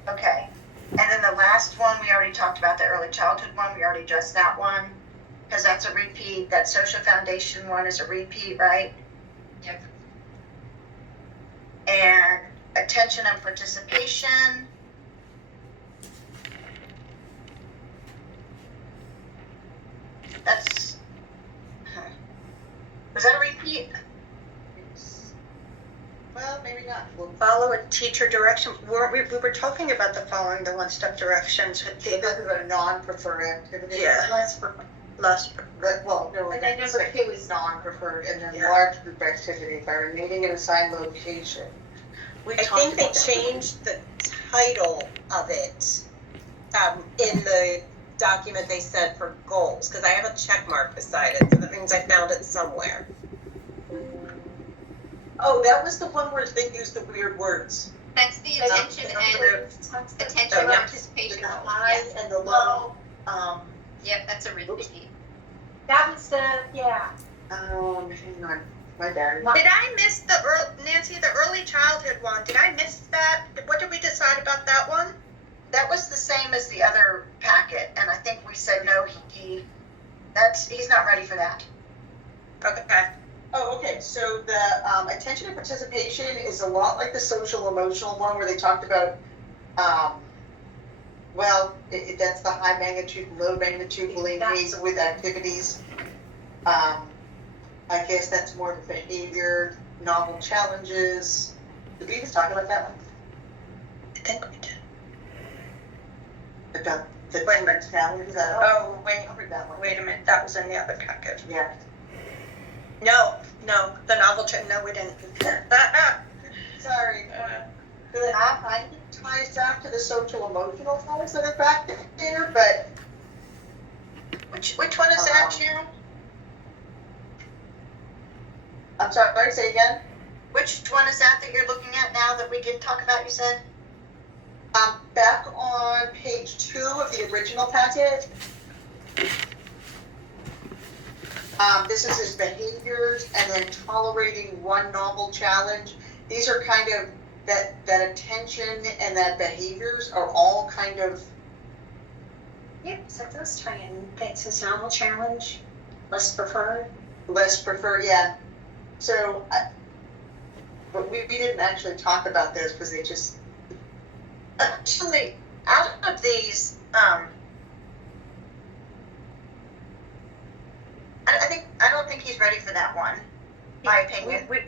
Okay. And then the last one, we already talked about the early childhood one. We already addressed that one. Because that's a repeat. That social foundation one is a repeat, right? Yep. And attention and participation. That's. Was that a repeat? Well, maybe not. Well, Follow a teacher direction, we were talking about the following the one-step directions with this the is a non-preferred activity. Yeah. Less last, Well, no, And then that's number 2 is non-preferred, and then Yeah. large group activity by remaining in assigned location. we I talked think they about that. changed the title of it in the document they sent for goals, because I have a check mark beside it, so that means I found it somewhere. Oh, that was the one where they used the weird words. That's the attention and attention Oh, and yeah. participation The goal. high Yeah. and the low. Yep, that's a repeat. That was the, yeah. Hang on, my bad. Did I miss Nancy, the early childhood one, did I miss that? What did we decide about that one? That was the same as the other packet, and I think we said no, he's not ready for that. Okay. Oh, okay, so the attention and participation is a lot like the social emotional one where they talked about, that's the high magnitude, low magnitude, will engage with activities. I guess that's more the behavior, novel challenges. Did we even talk about that one? I think we did. About the Wait a minute. challenges? Oh, wait, Covered that one. wait a minute, that was in the other packet. Yeah. No, the novel, no, we didn't. Sorry. The kind of ties back to the social emotional things that are back there, but Which one is that, Sharon? I'm sorry, say again? Which one is that you're looking at now that we did talk about, you said? Back on page 2 of the original packet. This is his behaviors and then tolerating one novel challenge. These are kind of, that attention and that behaviors are all kind of, Yep, so those tie in. That's his novel challenge, less preferred. less preferred, yeah. So, but we didn't actually talk about this because they just, Actually, out of these, I don't think he's ready for that one, my opinion. We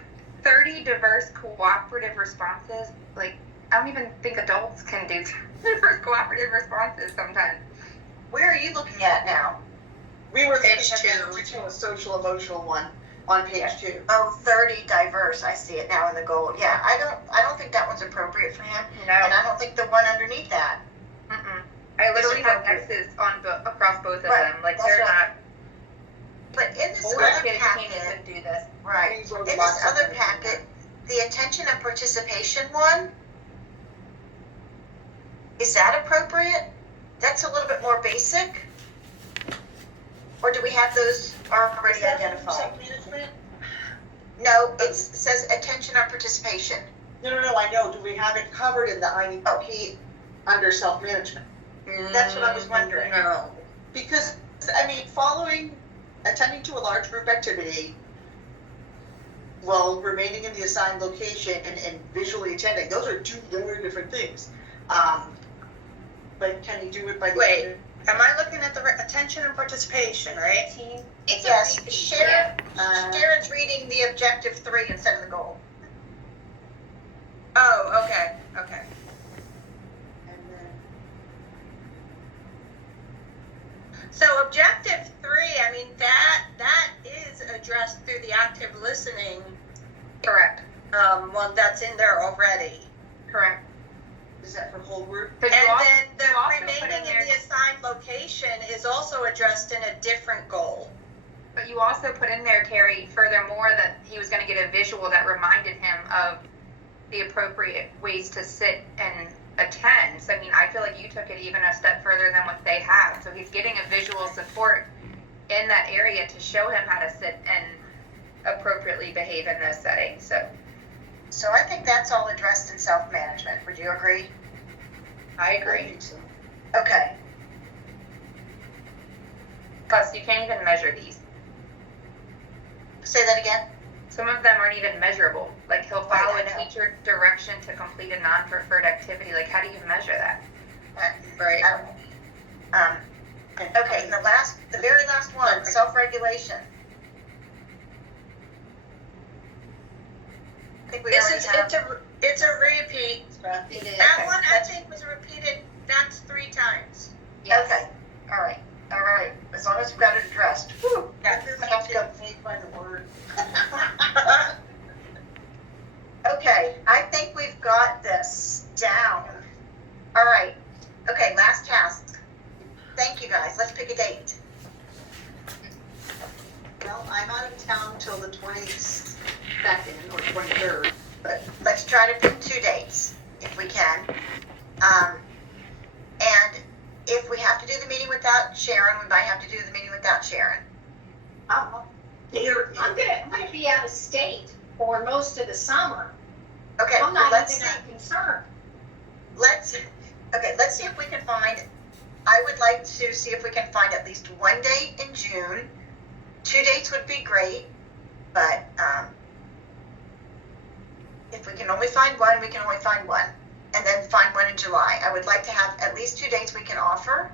30 diverse cooperative responses. Like, I don't even think adults can do diverse cooperative responses sometimes. Where are you looking at now? We were Page looking at two. the original social emotional one on page 2. Oh, 30 diverse, I see it now in the goal. Yeah, I don't think that one's appropriate for him, No. and I don't think the one underneath that. I literally It's have appropriate. X's on across both of Right, them. Like, that's they're right. not. But in this Older other kids can't packet, even do this. right, These were in lots this of other things. packet, the attention and participation one, is that appropriate? That's a little bit more basic? Or do we have those already Is that from identified? self-management? No, it says attention or participation. No, I know. Do we have it covered in the IEP under self-management? That's what I was wondering. No. Because, I mean, attending to a large group activity while remaining in the assigned location and visually attending, those are two very different things. But can you do it by the Wait. Am I looking at the attention and participation, right? Yes, Sharon's reading the objective 3 instead of the goal. Oh, okay. And then, So objective 3, I mean, that is addressed through the active listening, Correct. one that's in there already. Correct. is that for whole group? But And you also, then the you also put remaining in there, in the assigned location is also addressed in a different goal. but you also put in there, Terry, furthermore, that he was going to get a visual that reminded him of the appropriate ways to sit and attend. So, I mean, I feel like you took it even a step further than what they have. So he's getting a visual support in that area to show him how to sit and appropriately behave in those settings. So I think that's all addressed in self-management. Would you agree? I I agree. think so. Okay. Plus, you can't even measure these. Say that again? Some of them aren't even measurable. Like, he'll follow Right, I a know. teacher direction to complete a non-preferred activity. Like, how do you measure that? Right. Okay, the very last one, self-regulation. I think we already have. It's a repeat. It is. That one I think was repeated, that's 3 times. Yes. Okay, all right. As long as we've got it addressed. Whew. That is Sounds made by the word. Okay, I think we've got this down. All right. Okay, last task. Thank you guys. Let's pick a date. Well, I'm out of town till the 22nd or 23rd. But let's try to pick 2 dates if we can. And if we have to do the meeting without Sharon, we might have to do the meeting without Sharon. I'm gonna be out of state for most of the summer. Okay, I'm well, not let's even see. that concerned. Let's see if we can find. I would like to see if we can find at least 1 date in June. 2 dates would be great, but if we can only find one, we can only find one, and then find one in July. I would like to have at least 2 dates we can offer.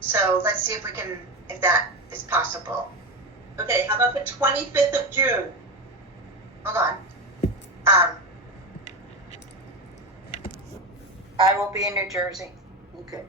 So let's see if that is possible. Okay, how about the 25th of June? Hold on. I will be in New Jersey. Okay.